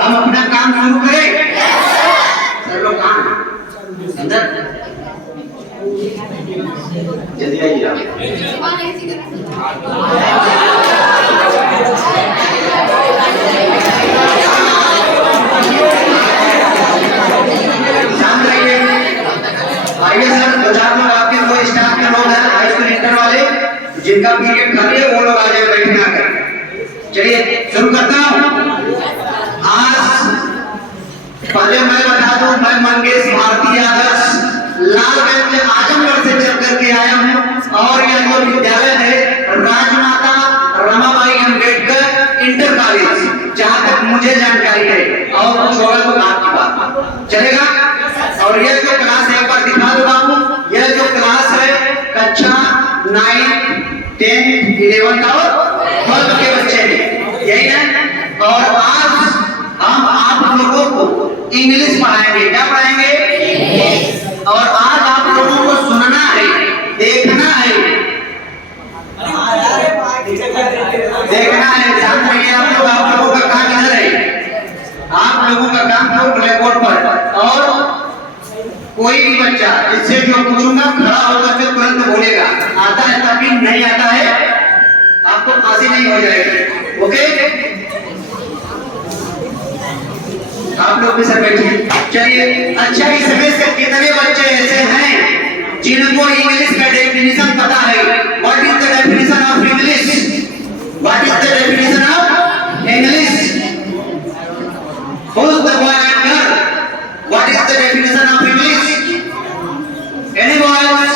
हम अपना काम शुरू करें। सर लोग कहाँ अंदर जल्दी आइए आप। शांत रहिए। आइए सर, दो चार लोग आपके दो स्टाफ के लोग हैं हाई स्कूल इंटर वाले, जिनका पीरियड खाली है वो लोग आ जाए बैठना कर। चलिए शुरू करता हूँ। आज पहले मैं बता दूं, मैं मंगेश भारती आदर्श लालगंज आजमगढ़ से चल करके आया हूँ और यह जो विद्यालय है राजमाता रमाबाई अम्बेडकर इंटर कॉलेज, जहाँ तक मुझे जानकारी है, और कुछ होगा तो आपकी बात चलेगा। और यह जो क्लास है एक बार दिखा दो बाबू, यह जो क्लास है कक्षा 9, 10, 11 और 12 के बच्चे हैं, यही ना। और आज हम आप लोगों को इंग्लिश पढ़ाएंगे। क्या पढ़ाएंगे? और आज आप लोगों को सुनना है, देखना है, देखना है। शांत रहिए आप लोग। आप लोगों का काम इधर है, आप लोगों का काम है ब्लैक बोर्ड पर। और कोई भी बच्चा इससे जो पूछूंगा खड़ा होकर के तुरंत बोलेगा। आता है तब भी, नहीं आता है आपको फांसी नहीं हो जाएगी। ओके, आप लोग भी सर बैठिए। चलिए, अच्छा इसमें से कितने बच्चे ऐसे हैं जिनको इंग्लिश का डेफिनेशन पता है? What is the definition of English? What is the definition of English? Who is the boy and girl? What is the definition of English? Any boys?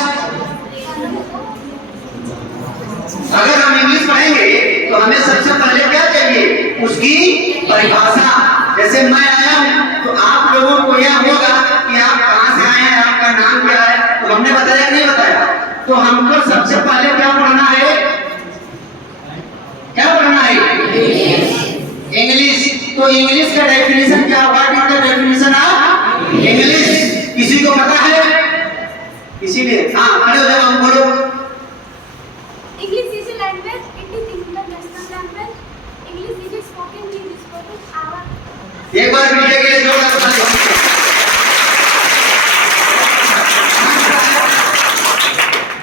अगर हम इंग्लिश पढ़ेंगे तो हमें सबसे पहले क्या चाहिए? उसकी परिभाषा। जैसे मैं आया हूं तो आप लोगों को यह होगा कि आप कहां से आए हैं, आपका नाम क्या है, तो हमने बताया नहीं बताया? तो हमको सबसे पहले क्या पढ़ना है? क्या पढ़ना है? इंग्लिश। तो इंग्लिश का डेफिनेशन क्या? What is the definition of English? किसी को पता है? इसीलिए हाँ खड़े हो जाओ, बोलो। English is a language. It is international language. English is spoken in our. एक बार वीडियो के लिए जोरदार ताली।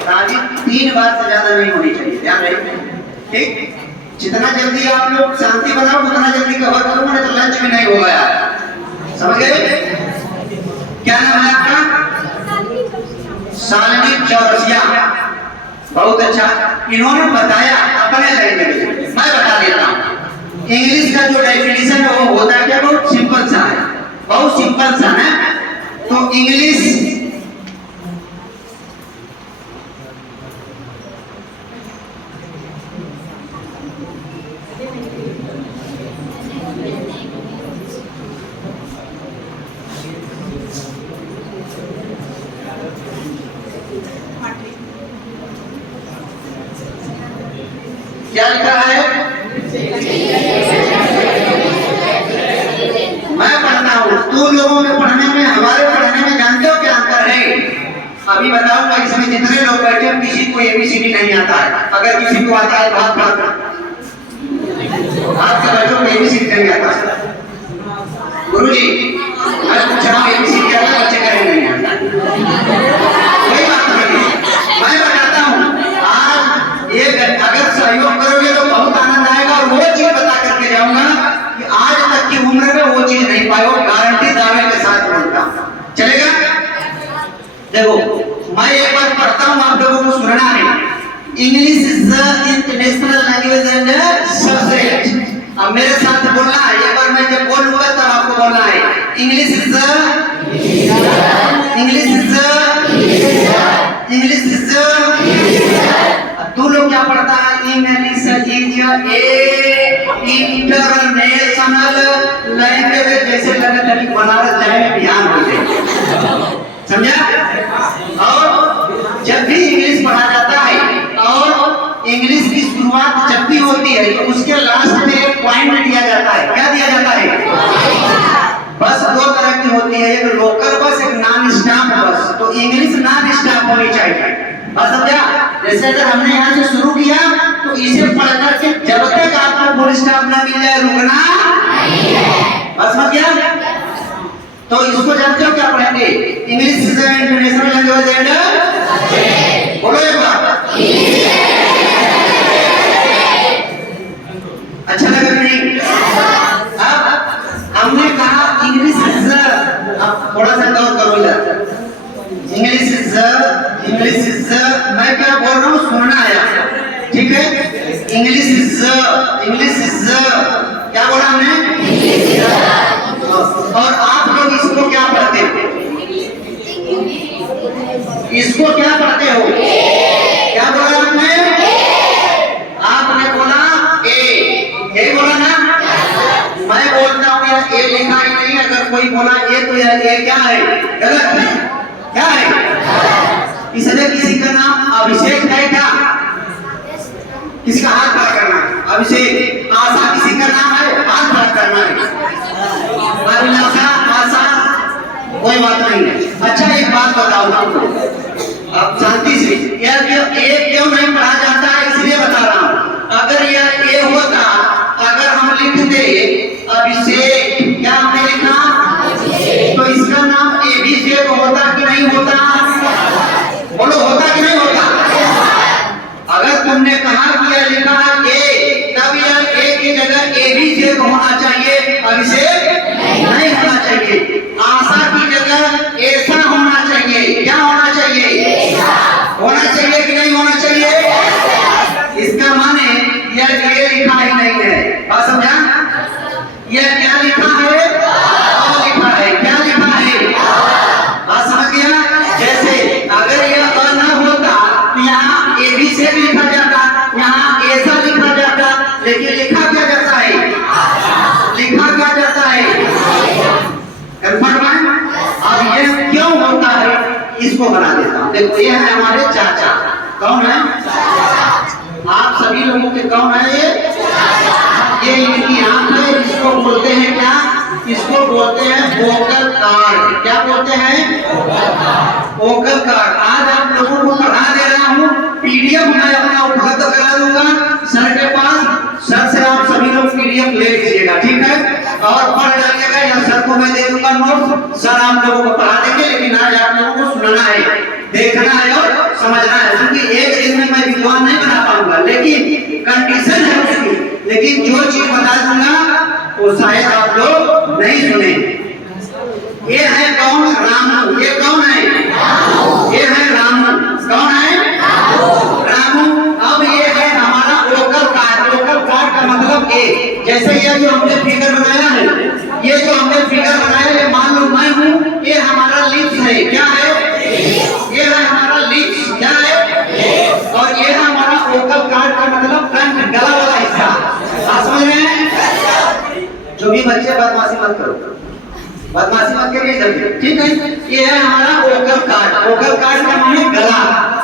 ताली 3 बार से ज्यादा नहीं होनी चाहिए, ध्यान रखिए। ठीक, जितना जल्दी आप लोग शांति बनाओ उतना जल्दी कवर करो, मैंने तो लंच में नहीं हो गया। समझ गए? क्या नाम है आपका? शालिनी चौरसिया। बहुत अच्छा, इन्होंने बताया अपने लैंग्वेज में, मैं बता देता हूँ। इंग्लिश का जो डेफिनेशन है वो होता है क्या? बहुत सिंपल सा है, बहुत सिंपल सा है। तो इंग्लिश क्या लिखा है? मैं पढ़ता हूँ, तू लोगों में पढ़ने में, हमारे पढ़ने में जानते हो क्या अंतर है? अभी बताऊंगा। इसमें जितने लोग बैठे हैं किसी को एबीसीडी नहीं आता है। अगर किसी को आता है बात बात आपके बच्चों को एबीसीडी नहीं आता है। गुरुजी मैं पूछ रहा हूँ एबीसीडी क्या है? बच्चे करेंगे नहीं आता। कोई बात नहीं, मैं बताता हूँ। आज एक अगर सहयोग करोगे तो बहुत आनंद आएगा। और वो चीज बता करके जाऊंगा कि आज तक की उम्र में वो चीज नहीं पाए हो, गारंटी दावे के साथ बोलता हूं। चलेगा? देखो मैं एक बार पढ़ता हूं, आप लोगों को सुनना है। English is the international language and subject. अब मेरे साथ बोलना है। एक बार मैं जब बोलूंगा तब आपको बोलना है। English is the, English is the, English is the. तू लोग क्या पढ़ता है? English is a international language. जैसे लगे तभी बनारस जाए बिहार हो जाए, समझा? और जब भी इंग्लिश पढ़ा जाता है और इंग्लिश की शुरुआत जब भी होती है तो उसके लास्ट में एक पॉइंट दिया जाता है। क्या दिया जाता है? बस 2 तरह की होती है, एक लोकल बस, एक नॉन स्टॉप बस। तो इंग्लिश नॉन स्टॉप होनी चाहिए। बस समझा? जैसे अगर हमने यहाँ से शुरू किया तो इसे पढ़ करके जब तक आपको फुल स्टॉप ना मिल जाए रुकना नहीं है। बस समझ गया? तो इसको जानते हो क्या पढ़ेंगे? English is international language and बोलो एक बार। अच्छा लगा कि नहीं? अब हमने कहा इंग्लिश इज, अब थोड़ा सा गौर करो इधर। इंग्लिश इज मैं क्या बोल रहा हूँ सुनना है, ठीक है? इंग्लिश इज क्या बोला हमने? और आप लोग इसको क्या पढ़ते हो? इसको क्या पढ़ते हो? क्या बोला आपने? आपने बोला ए, यही बोला ना? मैं बोलता हूँ यार ए लिखा ही नहीं, अगर कोई बोला ए तो यार ए क्या है? गलत है। क्या है? इसलिए किसी का नाम अभिषेक है क्या? किसी का हाथ खड़ा करना है। अभिषेक। आशा किसी का नाम है, हाथ खड़ा करना है। अभिलाषा, आशा, कोई बात नहीं है। अच्छा एक बात बताओ आपको, अब शांति से, यार क्यों नहीं पढ़ा जाता है इसलिए बता रहा हूँ। अगर यह ए होता, अगर हम लिखते अभिषेक, क्या हमने लिखा? तो इसका नाम अभिषेक होता कि नहीं होता? बोलो होता कि नहीं होता? अगर तुमने कहा कि यह लिखा है ए, तब यह ए की जगह अभिषेक होना चाहिए, अभिषेक नहीं होना चाहिए। आशा की जगह ऐसा होना चाहिए। क्या होना चाहिए? होना चाहिए कि नहीं होना चाहिए? इसका माने यह ए लिखा ही नहीं है। बात समझा? यह क्या लिखा है? लिखा है। क्या लिखा है? बात समझ गया? जैसे अगर यह अ न होता तो यहाँ अभिषेक लिखा जाता, यहाँ ऐसा लिखा जाता, लेकिन लिखा क्या जाता है? लिखा क्या जाता है? कंफर्म है? अब यह क्यों होता है इसको बना देता हूँ। देखो ये है हमारे चाचा। कौन है? आप सभी लोगों के कौन है ये? ये इनकी आंख है। इसको बोलते हैं क्या? इसको बोलते हैं वोकल कार्ड। क्या बोलते हैं? Vocal card. आज आप लोगों को पढ़ा दे रहा हूँ, पीडीएफ मैं अपना उपलब्ध करा दूंगा सर के पास। सर से आप सभी लोग पीडीएफ ले लीजिएगा, ठीक है? और पढ़ डालिएगा या सर को मैं दे दूंगा नोट, सर आप लोगों को पढ़ा देंगे। लेकिन आज आप लोगों को सुनना है, देखना है और समझना है, क्योंकि एक दिन में मैं विद्वान नहीं बना पाऊंगा, लेकिन कंडीशन है उसकी। लेकिन जो चीज बता दूंगा वो शायद आप लोग नहीं सुने। ये है कौन? रामू। ये कौन है? ये है रामू। कौन है? रामू। अब ये है हमारा वोकल कार्ड। वोकल कार्ड का मतलब ये, जैसे ये जो हमने फिगर बनाया है, ये जो हमने फिगर बनाया है, मान लो मैं हूँ, ये हमारा लिप्स है। क्या है? ये है हमारा लिप्स। क्या है? और ये है हमारा वोकल कार्ड का मतलब कंठ, गला वाला हिस्सा। आप समझ रहे हैं? जो भी बच्चे बदमाशी मत करो, बदमाशी मत करिए जल्दी, ठीक है? ये है हमारा वोकल कार्ड। वोकल कार्ड का मतलब गला,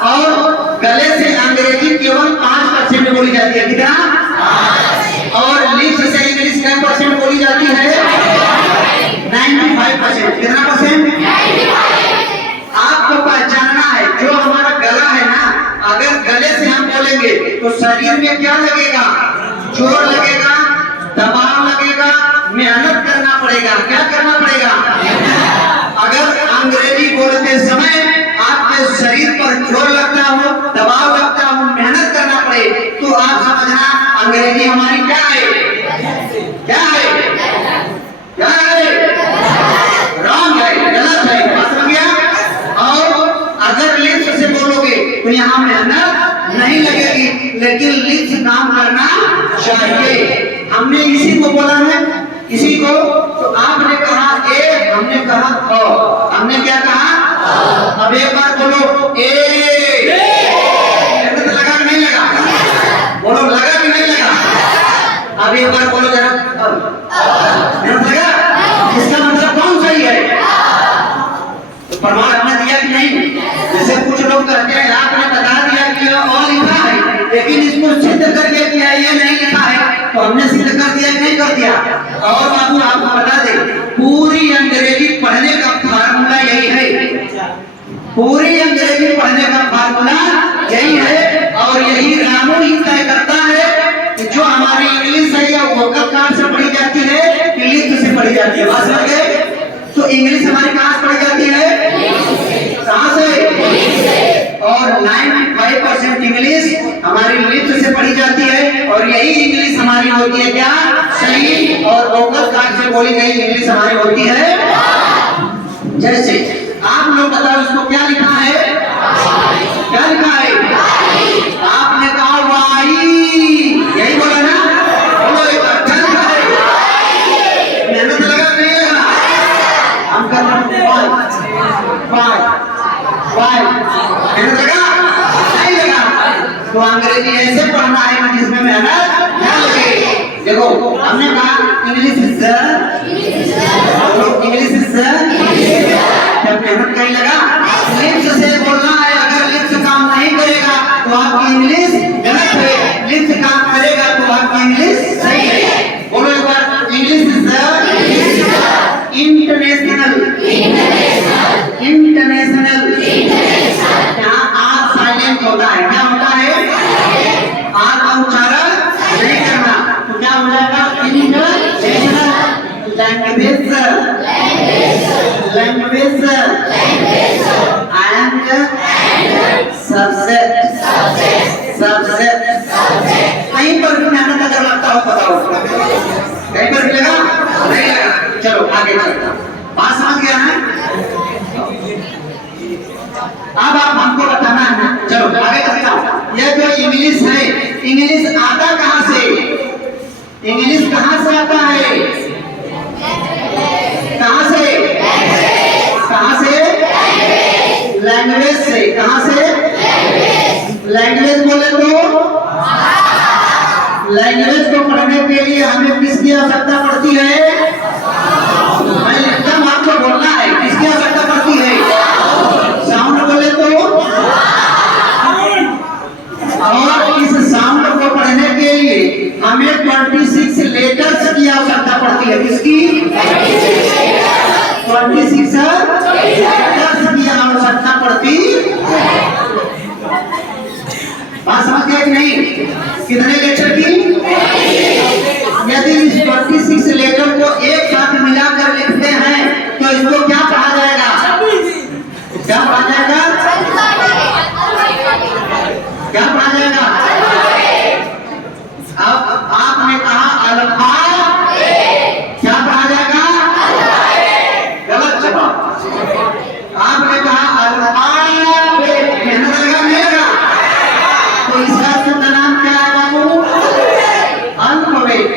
और गले से अंग्रेजी केवल 5% बोली जाती है। कितना? और लिप्स से इंग्लिश कितना परसेंट बोली जाती है? 95%। कितना परसेंट? आपको पहचानना है जो हमारा गला है ना, अगर गले से हम बोलेंगे तो शरीर में क्या लगेगा? जोर लगेगा, दबाव लगेगा, मेहनत करना पड़ेगा। क्या करना पड़ेगा? अगर अंग्रेजी बोलते समय आपके शरीर पर जोर लगता हो, दबाव लगता हो, मेहनत करना पड़े, तो आप समझना अंग्रेजी हमारी क्या है? क्या है? क्या है? रॉन्ग है, गलत है। समझ गया? और अगर लिप्स से बोलोगे तो यहाँ मेहनत नहीं लगेगी, लेकिन लिप्स काम करना चाहिए। हमने इसी को बोला है, इसी को। तो आपने कहा ए, हमने कहा ओ। हमने क्या कहा? अब एक बार बोलो ए। लगा कि नहीं लगा? बोलो लगा कि नहीं लगा? अब एक बार बोलो जरा, लगा? इसका मतलब कौन सही है? तो प्रमाण हमने दिया कि नहीं? जैसे कुछ लोग कहते हैं आपने बता दिया कि ओ लिखा है, लेकिन इसको सिद्ध करके किया ये नहीं लिखा है, तो हमने सिद्ध कर दिया कि नहीं कर दिया? और बाबू आपको बता दें, पूरी अंग्रेजी पढ़ने का फार्मूला यही है। पूरी अंग्रेजी पढ़ने का फार्मूला यही है, और यही रामू ही तय करता है कि जो हमारी इंग्लिश है या वोकल कार्ड से पढ़ी जाती है, लिप्स से पढ़ी जाती है। हमारी लिप्स से पढ़ी जाती है और यही इंग्लिश हमारी होती है क्या सही, और वोकल कार्ड से बोली गई इंग्लिश हमारी होती है। जैसे आप लोग बताओ इसको क्या लिखा है, क्या लिखा है? आपने कहा वाई, यही बोला ना, बोलो एक बार, क्या लिखा है? मेहनत लगा नहीं लगा? हम कर रहे हैं वाई वाई, मेहनत लगा नहीं लगा? तो अंग्रेजी ऐसे पढ़ना है जिसमें मेहनत न लगे। देखो हमने कहा इंग्लिश इज इंग्लिश इज जब मेहनत कहीं लगा, लिप्स से बोलना है। अगर लिप्स काम नहीं करेगा तो आपकी इंग्लिश गलत है, लिप्स काम करेगा तो आपकी इंग्लिश सही है। बोलो एक बार, इंग्लिश इज इंटरनेशनल, इंटरनेशनल। यहाँ आर साइलेंट होता है, क्या होता है? आर का उच्चारण नहीं करना, तो क्या हो जाएगा? International language, language and subject, subject. कहीं पर भी मेहनत अगर लगता हो बताओ, कहीं पर भी लगा नहीं लगा? चलो आगे चलता, बात समझ गया ना? अब आप हमको बताना है ना, चलो आगे चलता हूं। ये जो इंग्लिश है, इंग्लिश आता कहां से? इंग्लिश कहां से आता है? कहां से? कहां से? लैंग्वेज से। कहां से? लैंग्वेज बोले तो लैंग्वेज को पढ़ने के लिए हमें किसकी आवश्यकता पड़ती है? मैं एकदम आपको बोलना है, किसकी आवश्यकता पड़ती है? साउंड बोले तो, और इस साउंड को पढ़ने के लिए हमें 26 लेटर्स की आवश्यकता पड़ती है। किसकी? 26 लेटर्स की आवश्यकता पड़ती। बात समझ गए कि नहीं? कितने लेटर की? यदि इस 26 लेटर को एक साथ मिलाकर लिखते हैं तो इसको क्या कहा जाएगा? क्या पढ़ा जाएगा? क्या पढ़ा जाएगा? अब आपने कहा अल्फा, क्या पढ़ा जाएगा? गलत जवाब। आपने कहा अल्फाबेट, मेहनत लगा नहीं लगा? तो इसका शुद्ध नाम क्या है बाबू? अल्फाबेट।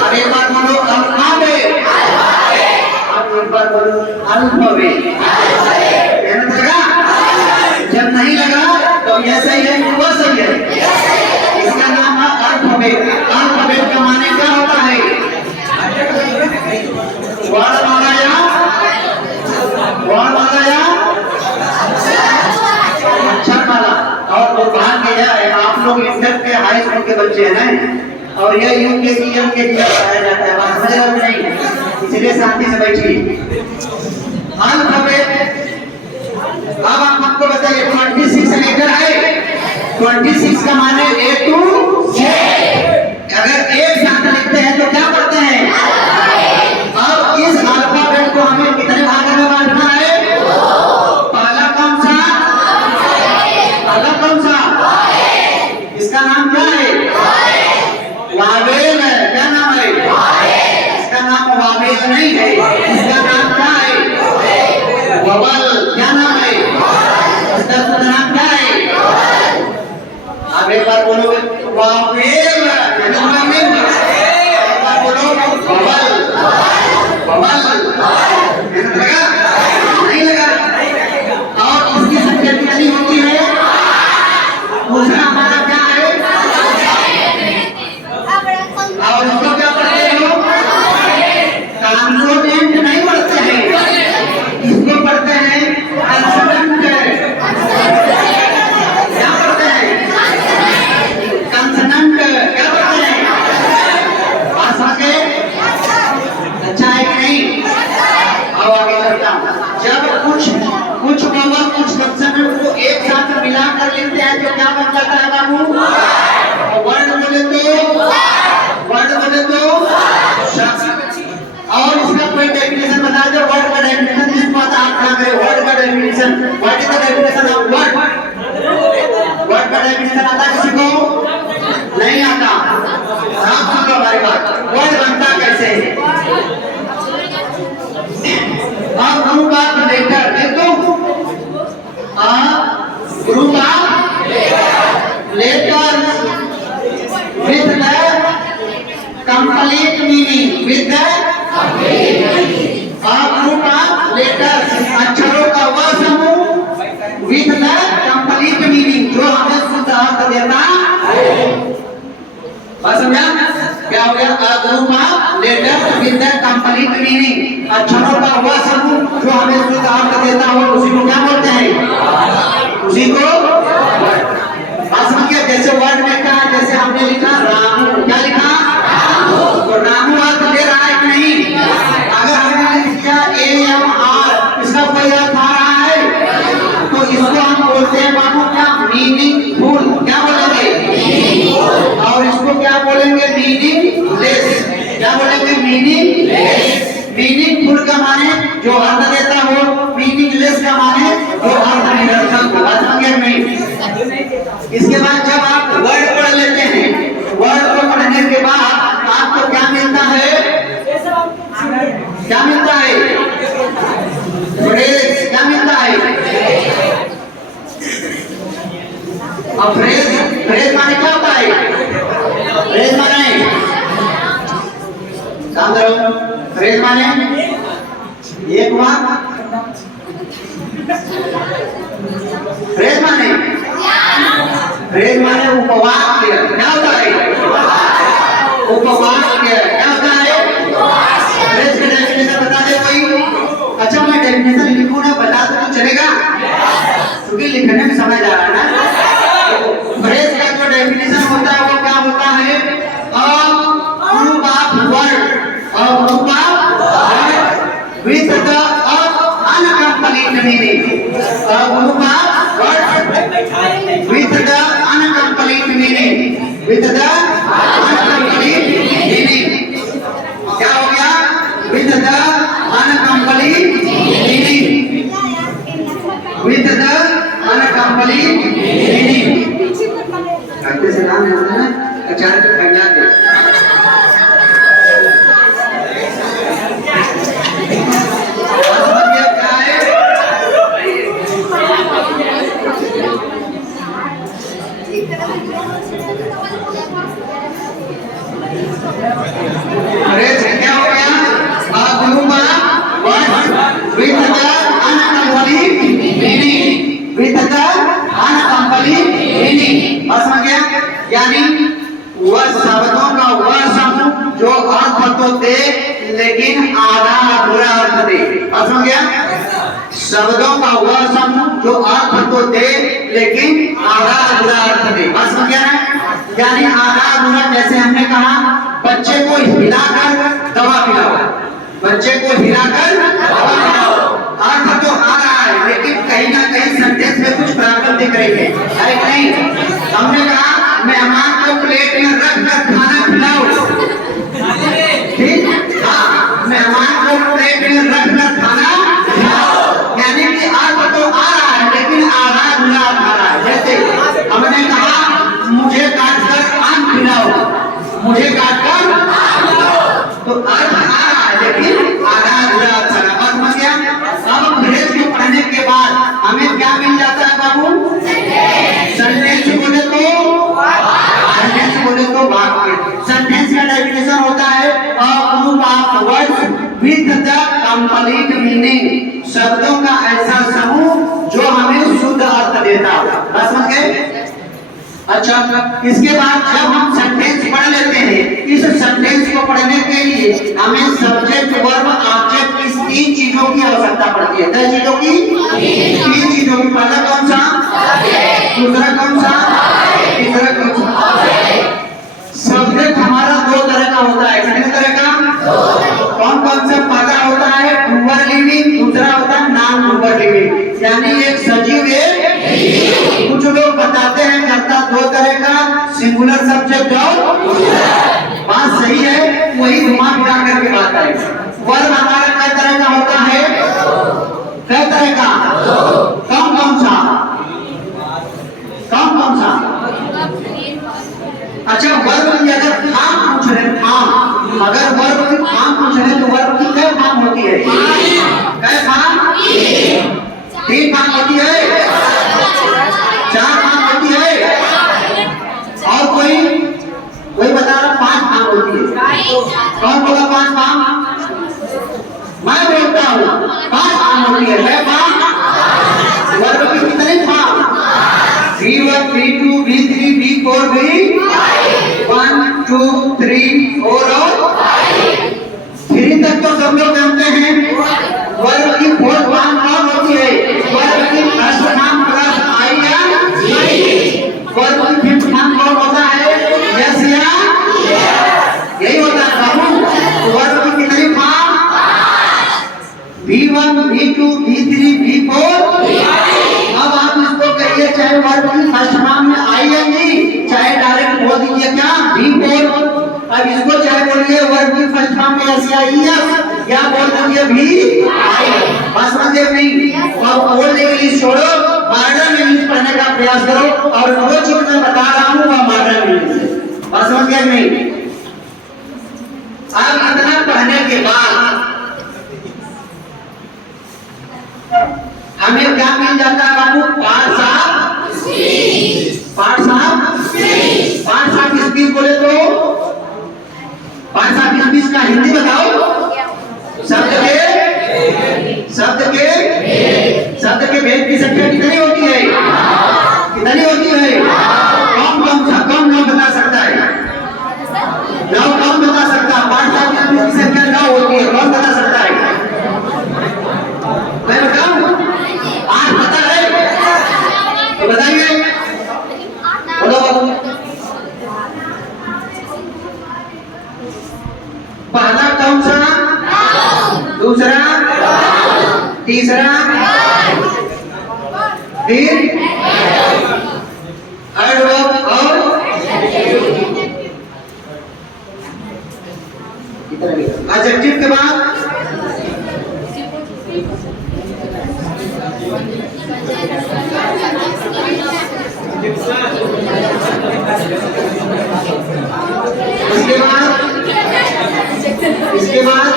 अब एक बार बोलो अल्फाबेट, अब एक बार बोलो अल्फाबेट। मेहनत लगा? जब नहीं लगा तो यह सही है, वो सही है। इसका नाम है अल्फाबेट। अल्फाबेट का माने क्या होता है? वर्णमाला या वर्णमाला या अक्षरमाला। और दुर्भाग्य है आप लोग इंटर के हाई स्कूल के बच्चे हैं ना, और यह यूकेजी एलकेजी पढ़ाया जाता है, बात समझ रहे नहीं? इसलिए शांति से बैठिए। अल्फाबेट, अब आप हमको बताइए 26 लेटर है, 26 का माने A to Z। अगर एक साथ लिखते हैं तो क्या करते हैं? अब इस अल्फाबेट को हमें कितने भागों में बांटना है? पहला कौन सा? पहला कौन सा? इसका नाम क्या है? वावेल है। क्या नाम है? इसका नाम वावेल नहीं है, इसका नाम क्या है? ववल। क्या नाम है? इसका पूरा नाम क्या है? अब एक बार बोलो वावेल, एक बार बोलो ववल, ववल। लगा नहीं लगा? और इसकी संख्या कितनी होती है? दूसरा हमारा क्या है? और इसको क्या पढ़ते हो? कॉन्सोनेंट नहीं पढ़ते हैं, इसको पढ़ते हैं कंसोनेंट। क्या पढ़ते हैं? कंसोनेंट। क्या पढ़ते हैं? भाषा के अच्छा है कि नहीं? अब आगे चलता हूं। जब कुछ ववल कुछ कंसोनेंट को एक साथ मिलाकर लिखते हैं तो क्या बन जाता है बाबू? वर्ड बोले तो, वर्ड बोले तो शब्द। और इसका कोई डेफिनेशन बता दो, वर्ड का डेफिनेशन जिसको आता है ना करे। वर्ड का definition, what is the definition of word? Word का definition letters with the complete meaning, अक्षरों का वह समूह जो हमें शुद्ध अर्थ देता हो उसी को क्या बोलते हैं? उसी को समझिए। जैसे वर्ड में क्या, जैसे हमने लिखा रामू, क्या लिखा? तो रामू अर्थ दे रहा है कि नहीं? अगर हमने लिख दिया AMR, इसका कोई अर्थ आ रहा है? तो इसको हम बोलते हैं बाबू क्या? मीनिंगफुल। क्या बोलेंगे? और इसको क्या बोलेंगे? मीनिंगलेस। क्या बोलेंगे? मीनिंगलेस। मीनिंगफुल का माने जो अर्थ देता हो, मीनिंगलेस का माने जो अर्थ निरर्थक हो। समझे नहीं? इसके बाद जब आप वर्ड पढ़ लेते हैं, वर्ड को पढ़ने के बाद आपको क्या मिलता है? क्या मिलता है? फ्रेज। क्या मिलता है? अब फ्रेज, फ्रेज माने क्या होता है? फ्रेज माने फ्रेज माने एक वाक्य। फ्रेज माने उपवाक्य। क्या होता है? उपवाक्य। क्या होता है? फ्रेज का डेफिनेशन बता दे कोई। अच्छा मैं डेफिनेशन लिखूं ना, बता दो तो चलेगा? क्योंकि लिखने में समझ आ रहा है ना। फ्रेज का जो डेफिनेशन होता है वो क्या होता है? A group of words, a group of words with the unaccompanied meaning. A group of words with the unaccompanied meaning. With the unaccompanied meaning. क्या हो गया? With the unaccompanied meaning. With the unaccompanied meaning. कहते से नाम होता है अचार के खंडा के। क्या है? अरे क्या हो गया? with the unaccompanied meaning. With the unaccompanied meaning। बस समझ गया? यानी वह शब्दों का वह समूह जो अर्थ तो दे लेकिन आधा अधूरा अर्थ दे। बस समझ गया? शब्दों का वह समूह जो अर्थ तो दे लेकिन आधा अधूरा अर्थ दे। बस समझ गया ना? यानी आधा अधूरा, जैसे हमने कहा बच्चे को हिलाकर दवा पिलाओ, बच्चे को हिलाकर दवा पिलाओ। अर्थ तो आ रहा है लेकिन कहीं ना कहीं सेंटेंस में कुछ प्रॉब्लम दिख रही है, है कि नहीं? हमने कहा मेहमान को प्लेट में रख कर खाना खिलाओ, ठीक? हाँ, मेहमान को प्लेट में रख कर खाना खिलाओ। यानी कि अर्थ तो आ रहा है लेकिन आधा अधूरा आ रहा है। जैसे हमने कहा मुझे काटकर आम खिलाओ, मुझे काटकर आम खिलाओ, तो अर्थ आ रहा है लेकिन आधा अधूरा अर्थ है। बस समझ गया? अब फ्रेज को पढ़ने के बाद हमें क्या मिल जाता है बाबू? सेंटेंस बोले तो वाक्य। सेंटेंस का डेफिनेशन होता है a group of words with the complete meaning. शब्दों का ऐसा समूह जो हमें शुद्ध अर्थ देता है। बस समझ गए? अच्छा, इसके बाद जब हम सेंटेंस पढ़ लेते हैं, इस सेंटेंस को पढ़ने के लिए हमें सब्जेक्ट वर्ब ऑब्जेक्ट इस तीन चीजों की आवश्यकता पड़ती है। कितनी चीजों की? तीन चीजों की। पहला कौन सा? दूसरा कौन सा? तीसरा कौन सा? सब्जेक्ट हमारा दो तरह का होता है। कितने तरह का? कौन कौन सा? पहला होता है प्लूरल लिविंग, दूसरा होता है नॉन प्लूरल लिविंग। यानी एक सजीव है। कुछ लोग बताते हैं करता दो तरह का, सिंगुलर सब्जेक्ट और बात सही है, वही घुमा फिरा करके बात है। वर्ब हमारा कई तरह का होता है? कई तरह का? कौन कौन सा? कौन कौन सा? अच्छा, वर्ब की अगर फॉर्म पूछ रहे, फॉर्म, अगर वर्ब की फॉर्म पूछ रहे तो वर्ब की क्या फॉर्म होती है? क्या फॉर्म? तीन फॉर्म होती है, चार फॉर्म होती है, और कोई बता रहा 5 फॉर्म होती है। कौन बोला 5 फॉर्म? मैं बोलता हूँ 5 फॉर्म होती है। मैं फॉर्म वर्ब की कितने form? V1, V2, V3, V4, V1, 2, 3, 4 और 5। सब लोग जानते हैं वर्ब की फोर्थ फॉर्म कौन होती है? वर्ब की फर्स्ट फॉर्म प्लस आई या नहीं। वर्ब की फिफ्थ फॉर्म कौन होता है? यस या यही होता है बाबू। वर्ब की कितनी form? V1 V2 V3 V4। अब आप इसको कहिए चाहे वर्ब की फर्स्ट फॉर्म में आईएनजी चाहे डायरेक्ट बोल दीजिए क्या V4। अब इसको चाहे बोलिए वर्ब की फर्स्ट फॉर्म में एस या ईएस या बोल दीजिए भी आई। बात समझे नहीं? और ओल्ड इंग्लिश छोड़ो मॉडर्न इंग्लिश पढ़ने का प्रयास करो और वो चीज मैं बता रहा हूँ वह मॉडर्न इंग्लिश है। बात समझ गए नहीं? अब इतना पढ़ने के बाद हमें क्या मिल जाता है बाबू? पाठ साहब स्पीच बोले तो पाठ साहब स्पीच का हिंदी बताओ। शब्द के भेद की संख्या कितनी होती है? कितनी होती है? कम नाम बता सकता है? 9 कम बता सकता है। पाठ साहब स्पीच की संख्या 9 होती है। कौन बता सकता है? मैं बताऊं? 8 पता है तो बताइए। बोलो पहला कौन सा? दूसरा, तीसरा, फिर एडवर्ब और एडजेक्टिव के बाद इसके बाद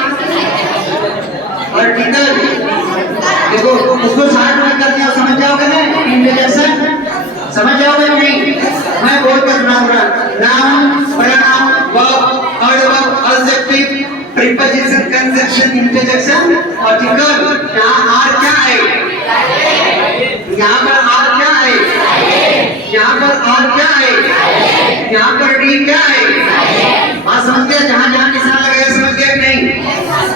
आर्टिकल। देखो उसको 60 में कर दिया, समझ जाओगे ना? इंटरजेक्शन समझ जाओगे नहीं? मैं बोल कर सुना दूंगा। Noun, pronoun, verb, adverb, adjective, preposition, conjunction, interjection, article. यहाँ आर क्या है? यहाँ पर आर क्या है? यहाँ पर आर क्या है? यहाँ पर डी क्या है? बात समझ गया? जहाँ जहाँ निशान लगाया समझ गया नहीं?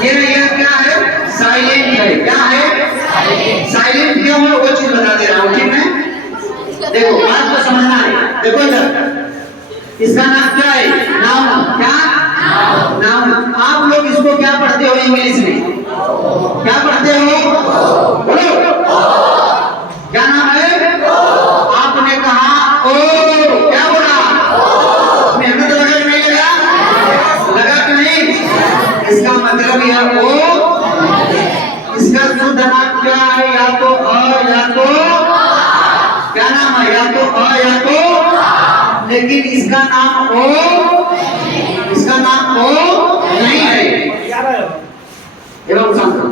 ये क्या है? साइलेंट है। क्या है? साइलेंट क्यों है वो चीज बता दे रहा हूँ, ठीक है? देखो बात को समझना है। देखो इधर इसका नाम क्या है? नाउन। क्या? नाउन। आप लोग इसको क्या पढ़ते हो इंग्लिश में? क्या पढ़ते हो? बोलो क्या नाम है? आपने कहा ओ। क्या बोला? मेहनत लगा कि नहीं लगा? लगा कि नहीं? इसका मतलब यह ओ। इसका शुद्ध नाम क्या है? या तो अ या तो क्या नाम है? या तो अ या तो। लेकिन इसका नाम ओ, इसका नाम ओ नहीं है। एवं समझो,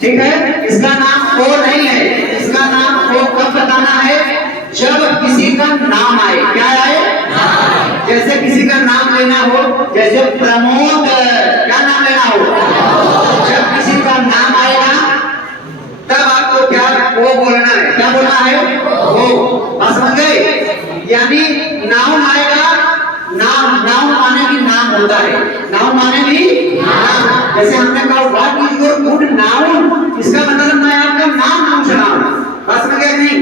ठीक है? इसका नाम ओ नहीं है। इसका नाम ओ कब बताना है? जब किसी का नाम आए। क्या आए? जैसे किसी का नाम लेना हो, जैसे प्रमोद, क्या नाम लेना हो? जब किसी का नाम आएगा तब आपको क्या वो बोलना है? क्या बोलना है? वो। बात समझ गए? यानी नाउन आएगा। नाउन माने भी नाम होता है। नाउन माने भी नाम। जैसे हमने कहा what is your good noun, इसका मतलब मैं आपका नाम पूछ रहा हूँ। बात समझ गए नहीं?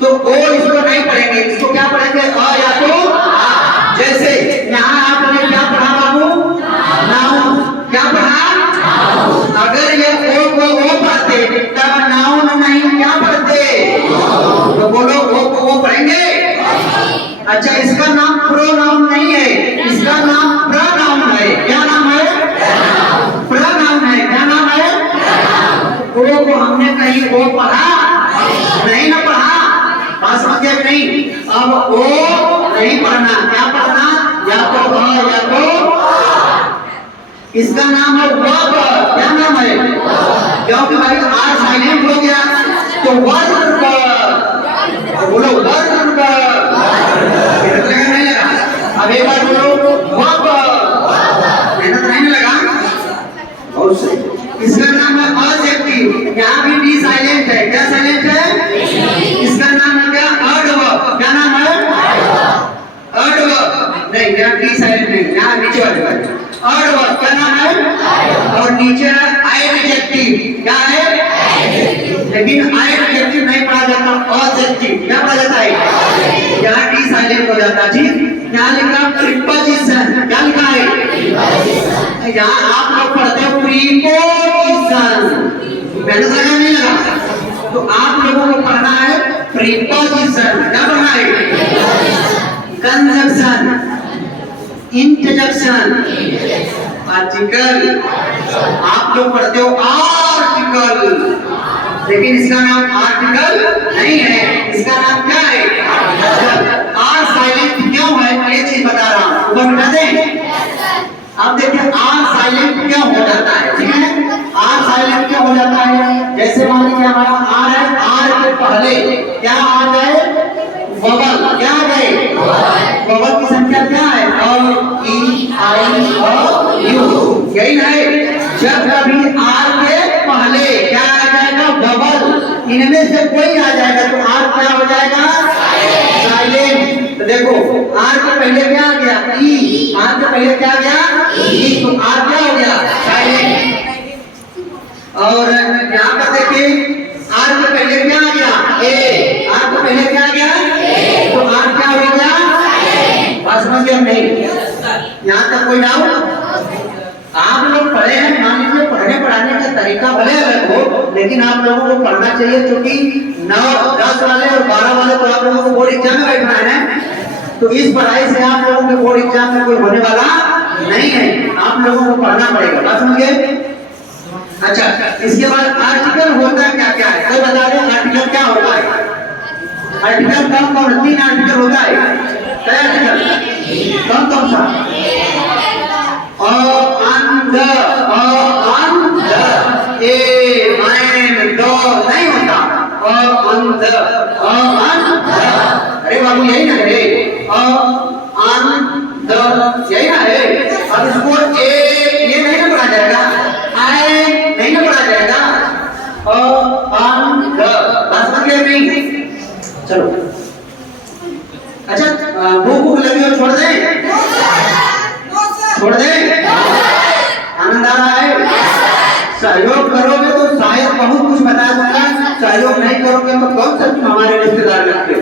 तो ओ इसको नहीं पढ़ेंगे। इसको क्या पढ़ेंगे? अ या तो आ। जैसे यहाँ आपने क्या पढ़ा बाबू? नाउन। क्या पढ़ा? अगर ये ओ को ओ पढ़ते तब नाउन नहीं क्या पढ़ते? तो बोलो ओ को ओ पढ़ेंगे? अच्छा इसका नाम प्रोनाउन नहीं है, इसका नाम प्रनाउन है। क्या नाम है? प्रनाउन है। क्या नाम है? ओ को हमने कहीं ओ पढ़ा नहीं ना पढ़ा। बात समझ गए नहीं? अब ओ नहीं पढ़ना। क्या पढ़ना? या तो अ या तो। इसका नाम है वर्ब। क्या नाम है? क्योंकि भाई आर साइलेंट हो गया तो वर्ब। बोलो वर्ब। नहीं लगा? अब एक बार बोलो वर्ब। मेहनत नहीं लगा? बहुत सही। इसका नाम है एडजेक्टिव। यहाँ भी डी साइलेंट है। क्या साइलेंट है? इसका नाम है क्या? एडवर्ब। क्या नाम है? एडवर्ब। नहीं यहाँ डी साइलेंट नहीं, यहाँ नीचे वाले एडवर्ब। क्या नाम है? लेकिन एडजेक्टिव नहीं पढ़ा जाता, ऑब्जेक्टिव। क्या पढ़ा जाता है? यहाँ टी साइलेंट हो जाता है। ठीक, यहाँ लिखा प्रीपोजिशन। क्या लिखा है? यहाँ आप लोग पढ़ते हो प्रीपोजिशन। मेहनत लगा नहीं लगा? तो आप लोगों को पढ़ना है प्रीपोजिशन। क्या पढ़ना है? Conjunction, interjection, article. आप लोग पढ़ते हो आर्टिकल, लेकिन इसका नाम आर्टिकल नहीं है, इसका नाम क्या है? आर साइलेंट क्यों है? ये चीज बता रहा हूं, ऊपर बता दें। आप देखिए आर साइलेंट क्यों हो जाता है। ठीक है, आर साइलेंट क्यों हो जाता है? जैसे मान लीजिए हमारा आर है, आर के पहले क्या आ गए? ववल। क्या आ गए? ववल की संख्या क्या है? अ, ई, आई, ओ, यू। यही है। जब कभी आर के पहले क्या आ जाएगा? ववल, इनमें से कोई आ जाएगा तो आर क्या हो जाएगा? साइलेंट। तो देखो आर के पहले क्या आ गया? ई। आर के पहले क्या आ गया? ई। तो आर क्या हो गया? साइलेंट। और यहाँ पर देखिए आर के पहले क्या आ गया? ए। आर के पहले क्या आ गया? ए। तो आर क्या हो गया? बात समझ गए नहीं? यहाँ तक कोई डाउट? आप लोग पढ़े हैं, मान लीजिए पढ़ने पढ़ाने का तरीका भले अलग हो, लेकिन आप लोगों को पढ़ना चाहिए, क्योंकि 9, 10 वाले और 12 वाले तो आप लोगों को बोर्ड एग्जाम में बैठना है। तो इस पढ़ाई से आप लोगों के बोर्ड एग्जाम में कोई होने वाला नहीं है। आप लोगों को पढ़ना पड़ेगा। बात समझ गए? अच्छा, इसके बाद आर्टिकल होता क्या क्या है? कोई बता दे आर्टिकल क्या होता है? आर्टिकल कौन कौन? 3 आर्टिकल होता है। क्या आर्टिकल? कौन कौन सा? अंध, ए मैन दो नहीं होता। अंध, अरे बाबू यही ना है? अंध यही ना है? अब इसको ए ये नहीं ना पढ़ा जाएगा? आए नहीं ना पढ़ा जाएगा? अंध। बस मतलब नहीं। चलो अच्छा, भूख लगी हो छोड़ दें? छोड़ दें? आनंद आ रहा है? सहयोग करोगे तो शायद बहुत कुछ बता दूंगा, सहयोग नहीं करोगे तो कौन सा तुम हमारे रिश्तेदार लगते हो।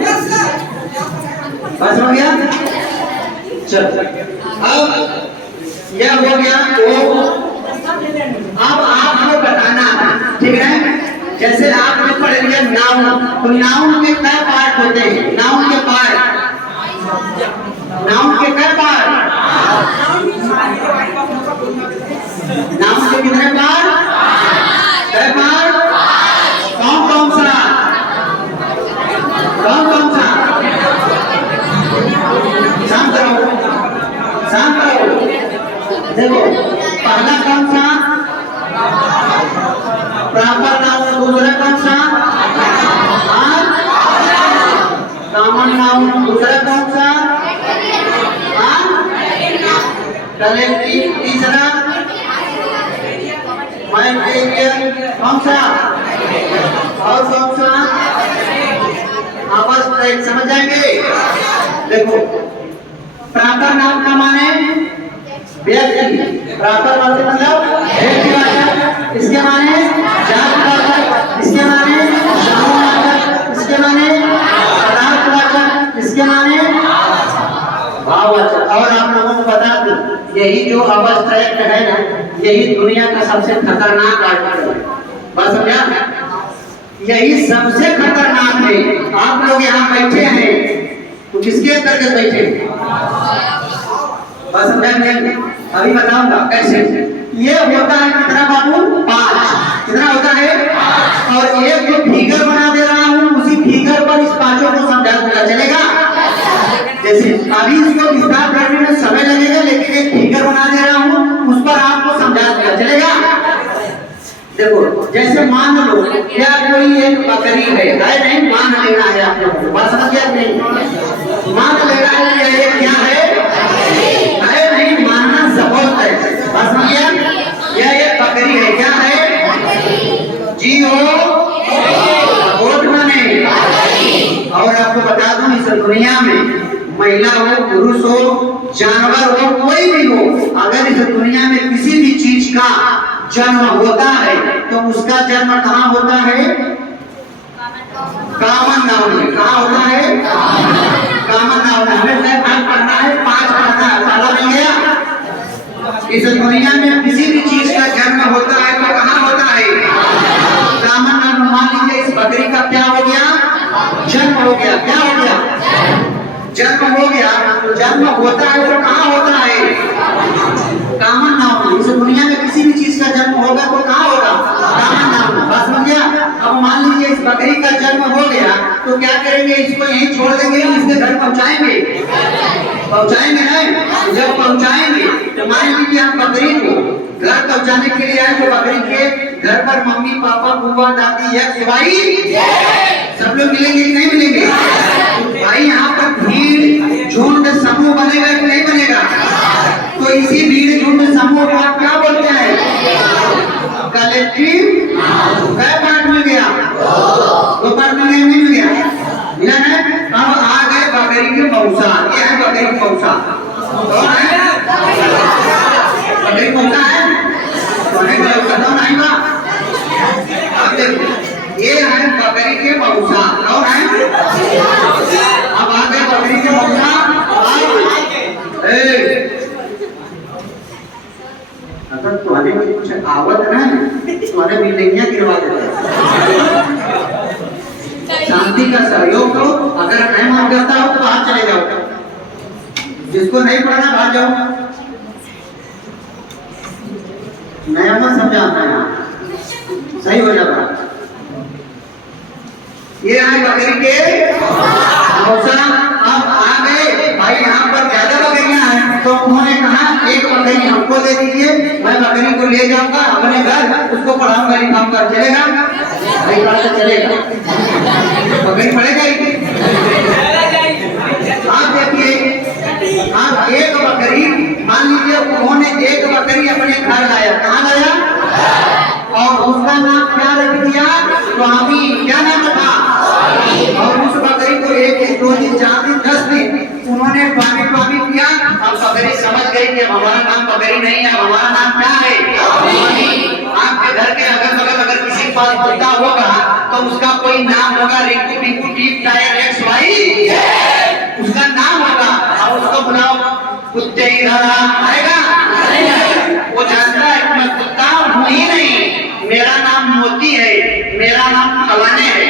बस हो गया? चलो अब यह हो गया। तो अब आपको बताना, ठीक है? जैसे आपने पढ़ लिया नाउन, तो नाउन के क्या पार्ट होते हैं? नाउन के पार्ट, नाउन के क्या पार्ट? नाउन के कितने पार्ट? क्या पार्ट? कौन कौन सा? कौन कौन सा? शांत रहो, शांत रहो। देखो पहला कौन सा? Proper noun. दूसरा कौन सा? Common noun. दूसरा कौन सा? कलेक्टिव। तीसरा मैटेरियल। कौन सा? और कौन सा? आपस में समझ जाएंगे। देखो प्रॉपर नाउन का माने व्यक्ति, प्रॉपर मतलब व्यक्तिवाचक, इसके माने जातिवाचक, इसके माने समूहवाचक, इसके माने पदार्थवाचक, इसके माने भाववाचक। और आप लोगों को बता दूं, यही जो अब्स्ट्रैक्ट है ना, यही दुनिया का सबसे खतरनाक आर्टिकल है। बस समझा? यही सबसे खतरनाक है। आप लोग यहाँ बैठे हैं तो किसके अंतर्गत बैठे? बस समझा नहीं? अभी बताऊंगा कैसे। ये होता है कितना बाबू? 5। कितना होता है? और एक जो फिगर बना दे रहा हूँ, उसी फिगर पर इस पांचों को समझा दूंगा। चलेगा? जैसे अभी इसको विस्तार करने में समय लगेगा, लेकिन एक फिगर बना दे रहा हूँ, उस पर आपको समझा दूंगा। चलेगा? देखो जैसे मान लो क्या कोई एक बकरी है नहीं? मान लेना है आप लोगों को। बात समझ गया नहीं? मान लेना है ये क्या है नहीं? मानना सपोज है। बात समझ गया? यह एक बकरी है। क्या है? जी हो वोट माने। और आपको बता दूं इस दुनिया में महिला हो, पुरुष हो, जानवर हो, कोई भी हो, अगर इस दुनिया में किसी भी चीज का जन्म होता है तो उसका जन्म कहाँ होता है? कॉमन नाउन है। कहाँ होता है? कॉमन नाउन है। हमें क्या भाग पढ़ना है? 5 पढ़ना है। पहला मिल गया। इस दुनिया में किसी भी चीज का जन्म होता है तो कहाँ होता है? Common noun. मान लीजिए इस बकरी का क्या हो गया? जन्म हो गया। क्या हो गया? जन्म हो गया। जन्म होता है तो कहाँ होता है? Common noun. इस दुनिया में किसी भी चीज का जन्म होगा तो कहाँ होगा? Common noun. बस हो गया। अब मान लीजिए इस बकरी का जन्म हो गया तो क्या करेंगे? इसको यहीं छोड़ देंगे, इसके घर पहुंचाएंगे? पहुंचाएंगे नहीं? जब पहुंचाएंगे तो मान लीजिए हम बकरी को घर पहुंचाने के लिए आए तो बकरी के घर पर मम्मी पापा बुआ दादी एक्स वाई सब लोग मिलेंगे कि नहीं मिलेंगे? भाई यहाँ पर भीड़ झुंड समूह बनेगा कि नहीं बनेगा? तो इसी भीड़ झुंड समूह को आप क्या बोलते हैं? कलेक्टिव। क्या पार्ट मिल गया? 2 पार्ट मिल गया नहीं मिल गया? मिला है। अब आ गए बकरी के मौसा। ये है बकरी के मौसा। कौन है? बकरी मौसा है। कौन नहीं बा? अब देखो ये है बकरी के मौसा। कौन है? अब आ गए बकरी के मौसा। अगर तुम्हारे में कुछ आवत है तुम्हारे बिल्डिंगियां गिरवा देते। शांति का सहयोग दो। अगर नहीं मान जाता हो तो बाहर चले जाओ। जिसको नहीं पढ़ना बाहर जाओ। नया मत समझाना है। सही हो जाता। ये है बकरी के मौसा। अब आ गए भाई यहाँ पर ज्यादा बकरियां हैं तो उन्होंने कहा एक बकरी हमको दे दीजिए, मैं बकरी को ले जाऊंगा अपने घर, उसको पढ़ाऊंगा लिखाऊंगा। चलेगा? भाई बात चलेगा। बकरी पड़ेगा ही। आप देखिए आप एक बकरी मान लीजिए उन्होंने एक बकरी अपने घर लाया। कहाँ लाया? और उसका नाम क्या रख दिया? स्वामी। क्या नाम रखा? और उस बकरी को 1 2 दिन 4 दिन 10 दिन उन्होंने स्वामी स्वामी किया। अब बकरी समझ गई कि हमारा नाम बकरी नहीं है, हमारा नाम क्या है? स्वामी। आपके घर के अगल बगल अगर किसी के पास कुत्ता होगा तो उसका कोई नाम होगा। रिंकू पिंकू टीप टायर एक्स वाई उसका नाम होगा। और उसको बुलाओ कुत्ते इधर आएगा? वो जानता है कि मैं कुत्ता हूँ ही नहीं, मेरा नाम मोती है, मेरा नाम फलाने है।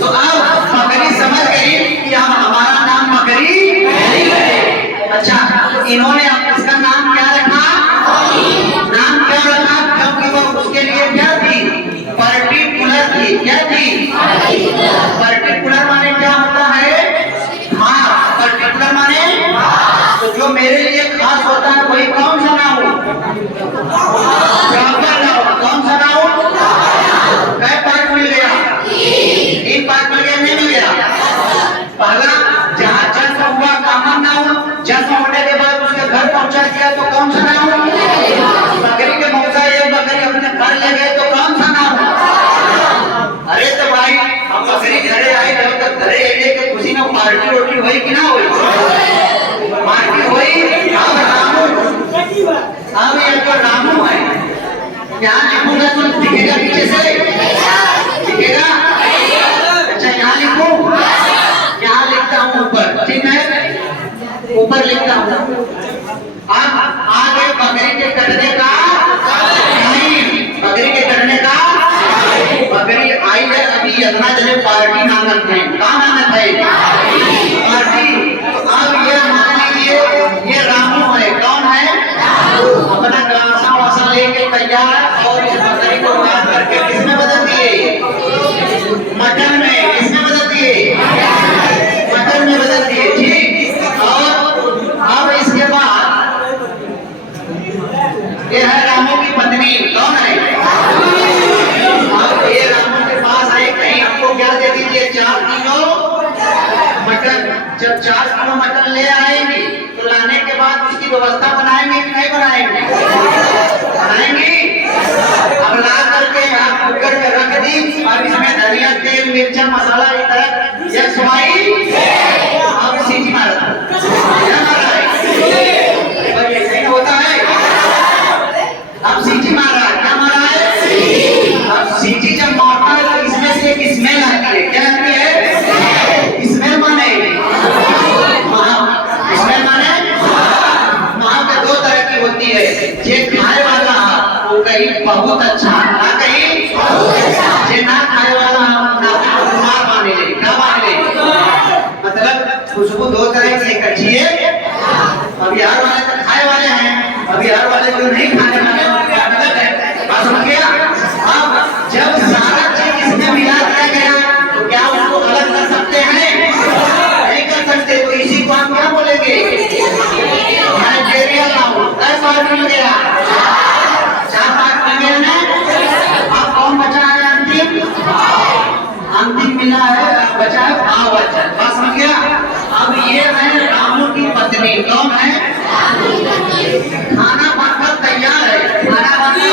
तो अब बकरी समझ गई कि अब हमारा नाम बकरी नहीं है। अच्छा तो इन्होंने अब इसका नाम क्या रखा? नाम क्या रखा? क्योंकि वो उसके लिए क्या थी? पर्टिकुलर थी। क्या थी? पर्टिकुलर माने क्या होता है? हाँ। पर्टिकुलर माने तो जो मेरे लिए खास होता है वही कौन सा नाम हो? कौन सा नाम हो? कै पार्ट मिल गया? 3 पार्ट मिल गया नहीं मिल गया? पहला जहाँ जन्म हुआ कॉमन नाउन। जन्म होने के बाद उसके घर पहुंचा दिया तो कौन सा नाउन? बकरी के मौसा एक बकरी अपने घर ले गए तो कौन सा नाउन? अरे तो भाई हम बकरी घरे आए तो घरे लेके खुशी में पार्टी रोटी हुई कि ना हुई? पार्टी हुई। अब रामू, अब ये जो रामू है यहाँ लिखूंगा तो दिखेगा पीछे से? दिखेगा? अच्छा यहाँ लिखूं? यहाँ लिखता हूँ ऊपर। ठीक है ऊपर लिखता हूँ। अब आगे बकरी के कटने का नहीं, बकरी के कटने का बकरी आई है अभी इतना जने पार्टी नामक है। कहाँ नामक है? पार्टी। अब ये मान लीजिए ये रामू है। कौन है? अपना ग्रासा वासा लेके तैयार और इस बकरी को काट करके किसमें बदल दिए? मटन में। किसमें बदल दिए? मटन में बदल दिए। ठीक। और अब इसके बाद ये है रामू की पत्नी। कौन है? अब ये रामू के पास आए कहीं हमको क्या दे दीजिए? 4 किलो मटन। जब 4 किलो मटन ले आएंगे तो लाने के बाद उसकी व्यवस्था बनाएंगे कि नहीं बनाएंगे? बनाएंगे। अब ला करके आप कुकर में रख दी और इसमें धनिया तेल मिर्चा मसाला इधर ये सवाई अब सीटी मारा। क्या मारा है? नहीं होता है। अब सीटी मारा। क्या मारा है? अब सीटी जब मारता है तो इसमें से बहुत अच्छा, ना कहीं जे ना खाए वाला ना बीमार माने ले, क्या माने ले, मतलब खुशबू दो तरह की, एक अच्छी है, अब बिहार वाले तो खाए वाले हैं, अब बिहार वाले जो नहीं खाने वाले हैं अलग है, बात समझ गया। अब जब सारा चीज इसमें मिला दिया गया तो क्या उसको अलग कर सकते हैं? नहीं कर सकते, तो इसी को हम क्या बोलेंगे? नाइजीरिया लाओ, कैसा पार्ट मिल गया? 4 पार्ट मिल गया ना। अब कौन बचा है अंतिम? अंतिम मिला है, बचा है भाव वचन, बात समझ गया। अब ये है रामू की पत्नी, कौन है? खाना बनकर तैयार है, खाना बनकर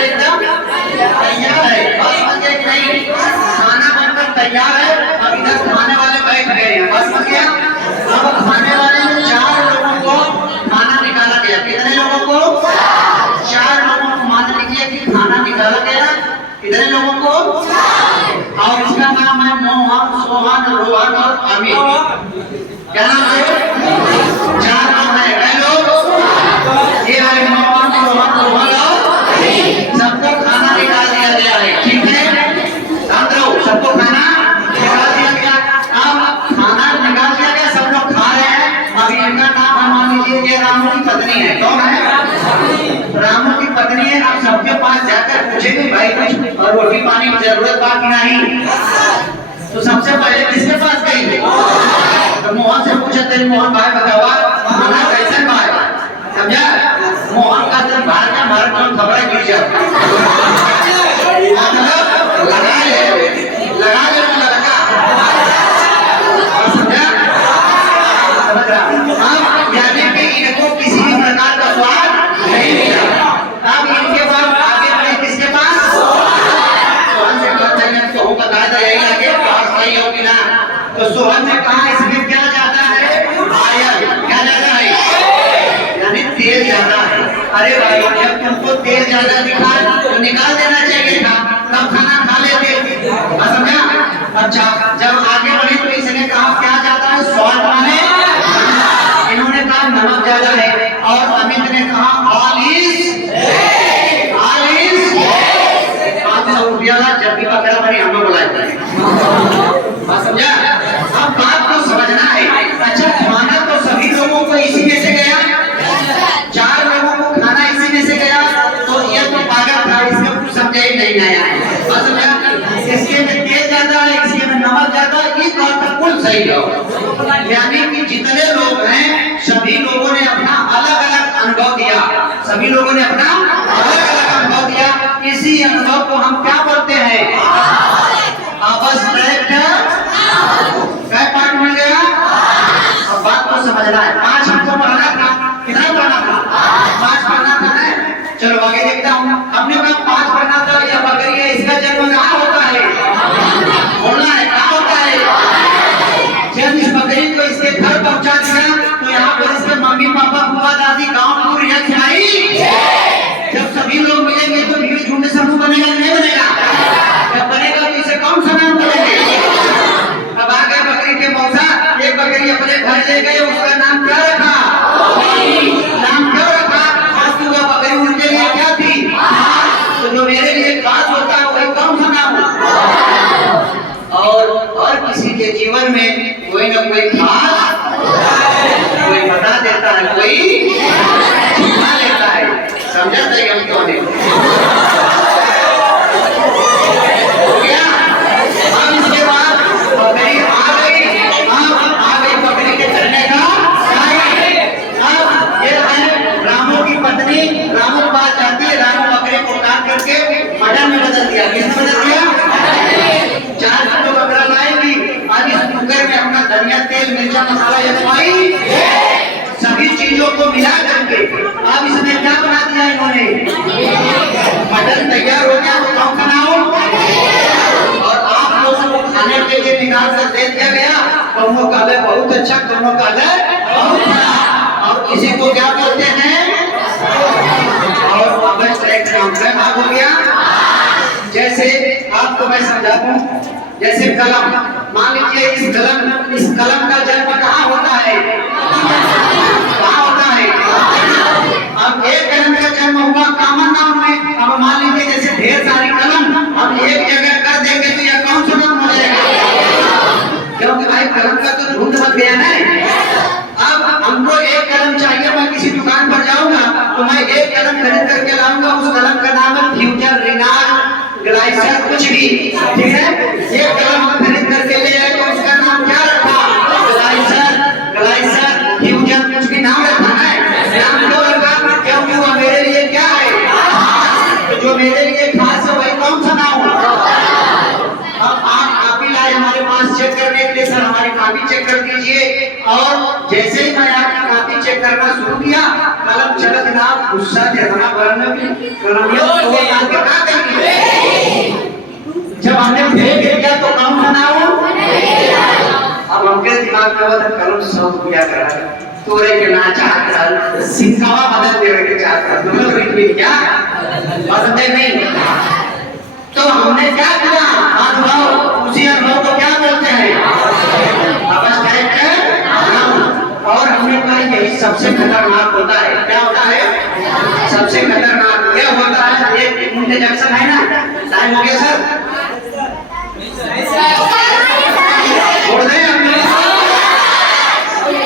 एकदम तैयार है, बस समझ गए कि नहीं? खाना बनकर तैयार है, अब इधर खाने वाले बैठ गए हैं, बस समझ गया। अब खाने वाले में 4 लोगों को खाना निकाला गया, कितने लोगों को? 4 लोगों को, मान लीजिए कि खाना निकाला गया, कितने लोगों को? और इसका नाम है मोहन, सोहन, रोहन और अमित, क्या नाम है? 4 नाम है, कई लोग? ये है मोहन, सोहन, रोहन और सबको खाना निकाल दिया गया है, ठीक है? शांत रहो, सबको खाना निकाल दिया गया। अब खाना निकाल दिया गया, सब लोग खा रहे हैं। अभी इनका नाम है, मान लीजिए ये रामू की पत्नी है, कौन है? रामू की पत्नी है। आप सबके पास जाकर पूछेंगे भाई कुछ और रोटी पानी की जरूरत बा कि नहीं, तो सबसे पहले किसके पास गई? तो मोहन से पूछे, तेरी मोहन भाई बतावा खाना कैसे भाई, समझा? मोहन का तो भारत का भारत में खबर गिर जाओ, मतलब लगा ले लड़का, समझा? समझ रहा? अब यानी कि इनको किसी भी प्रकार का स्वाद नहीं मिला। अब इनके बाद आगे बढ़े किसके पास? सोहन से कहते हैं, सोहन का कायदा यही आगे पास सही हो कि ना, तो सोहन ने कहा इसमें क्या ज्यादा है? आयल, क्या ज्यादा है? यानी तेल ज्यादा है। अरे भाई जब तुमको तेल ज्यादा दिखा तो निकाल देना चाहिए था, तब खाना खा लेते, समझा? अच्छा, जब आगे बढ़े तो इसने कहा क्या ज्यादा है? स्वाद माने, इन्होंने कहा नमक ज्यादा है, और अमित ने कहा जब भी बकरा बनी हम लोग बुलाते हैं, समझा? अब बात को समझना है। अच्छा, खाना तो सभी लोगों को इसी में से गया, 4 लोगों को खाना इसी में से गया, तो ये तो पागल था, इसका कुछ समझे ही नहीं आया, समझा? इसके में तेल ज्यादा है, इसके में नमक ज्यादा है, ये बात बिल्कुल सही है। यानी कि जितने लोग हैं सभी लोगों ने अपना अलग अलग अनुभव दिया, सभी लोगों ने अपना अलग अलग अनुभव दिया। इसी अनुभव को हम क्या बोलते हैं? आपस में क्या पार्ट मिल गया? अब बात को समझना है। 5 हमको पढ़ना था, कितना पढ़ना था? 5 पढ़ना था ना। चलो आगे देखता हूँ। हमने कहा 5 पढ़ना था, या बकरी है, इसका जन्म कहाँ होता है? बोलना है, कहाँ होता है? जब इस बकरी को इसके घर पहुंचा दिया तो यहाँ पर इसके मम्मी पापा बुआ दादी गाँव पूरी जब सभी लोग मिलेंगे तो भीड़ झुंड समूह बनेगा नहीं बनेगा? जब बनेगा तो इसे कौन सा नाम बोलेंगे? अब आगे बकरी के मौसा एक बकरी अपने घर ले गए, उसका नाम क्या रखा? नाम क्यों रखा? आज वह बकरी उनके लिए क्या थी? तो जो मेरे लिए खास होता है वही कौन सा नाम? और किसी के जीवन में कोई ना कोई खास, कोई बता देता है, कोई छिपा लेता है, समझा था हम क्यों नहीं? हो गया? अब इसके बाद बकरी आ गई बकरी के चलने का टाइम। अब ये है रामू की पत्नी, रामू के पास जाती है, रामू बकरे को काट करके मटन में बदल दिया। किसने बदल दिया? 4 किलो बकरा लाएगी, अब इस कुकर में अपना धनिया तेल मिर्चा मसाला सभी चीजों को मिला करके अब इसमें क्या बना दिया इन्होंने? मटन तैयार हो गया। तो कौन बनाओ? और आप लोगों को खाने के लिए निकाल कर दे दिया गया। कौनो काले बहुत अच्छा, कौनो काले बहुत अच्छा। और किसी को क्या बोलते हैं? और भाग हो गया। जैसे आपको मैं समझा दूं, जैसे कलम, मान लीजिए इस कलम का जन्म कहाँ होता है? कहाँ होता है? अब एक कलम का जन्म हुआ खरीद करके लाऊंगा, उस कलम का नाम है फ्यूचर, रिनाल्ड, ग्लाइसर, कुछ भी, ठीक है। ये कलम हम खरीद करके ले आए तो उसका नाम क्या रखा? ग्लाइसर, फ्यूचर, कुछ भी नाम रखा है, नाम क्यों रखा? क्योंकि वो मेरे लिए क्या है, जो मेरे लिए खास है वही कौन सा नाम है। अब आप कापी लाए हमारे पास चेक करने के लिए, सर हमारी कापी चेक कर दीजिए। और जैसे ही मैं आपकी कापी चेक करना शुरू किया, कलम चलत ना गुस्सा देना बरन कलम ये तो आगे क्या करेंगे, जब हमने फेंक दिया तो कौन सा नाम? अब हमके दिमाग में वो कलम सब किया कर रहा है, तोरे के ना चाहता सिंकावा बदल देवे के चाहता, दोनों रिपीट क्या बदलते नहीं। तो हमने क्या किया अनुभव, उसी अनुभव को क्या बोलते हैं? और हमने कहा यही सबसे खतरनाक होता है। क्या होता है? सबसे खतरनाक यह होता है, एक इंटरजेक्शन है ना, टाइम हो गया सर, छोड़ दें हमने,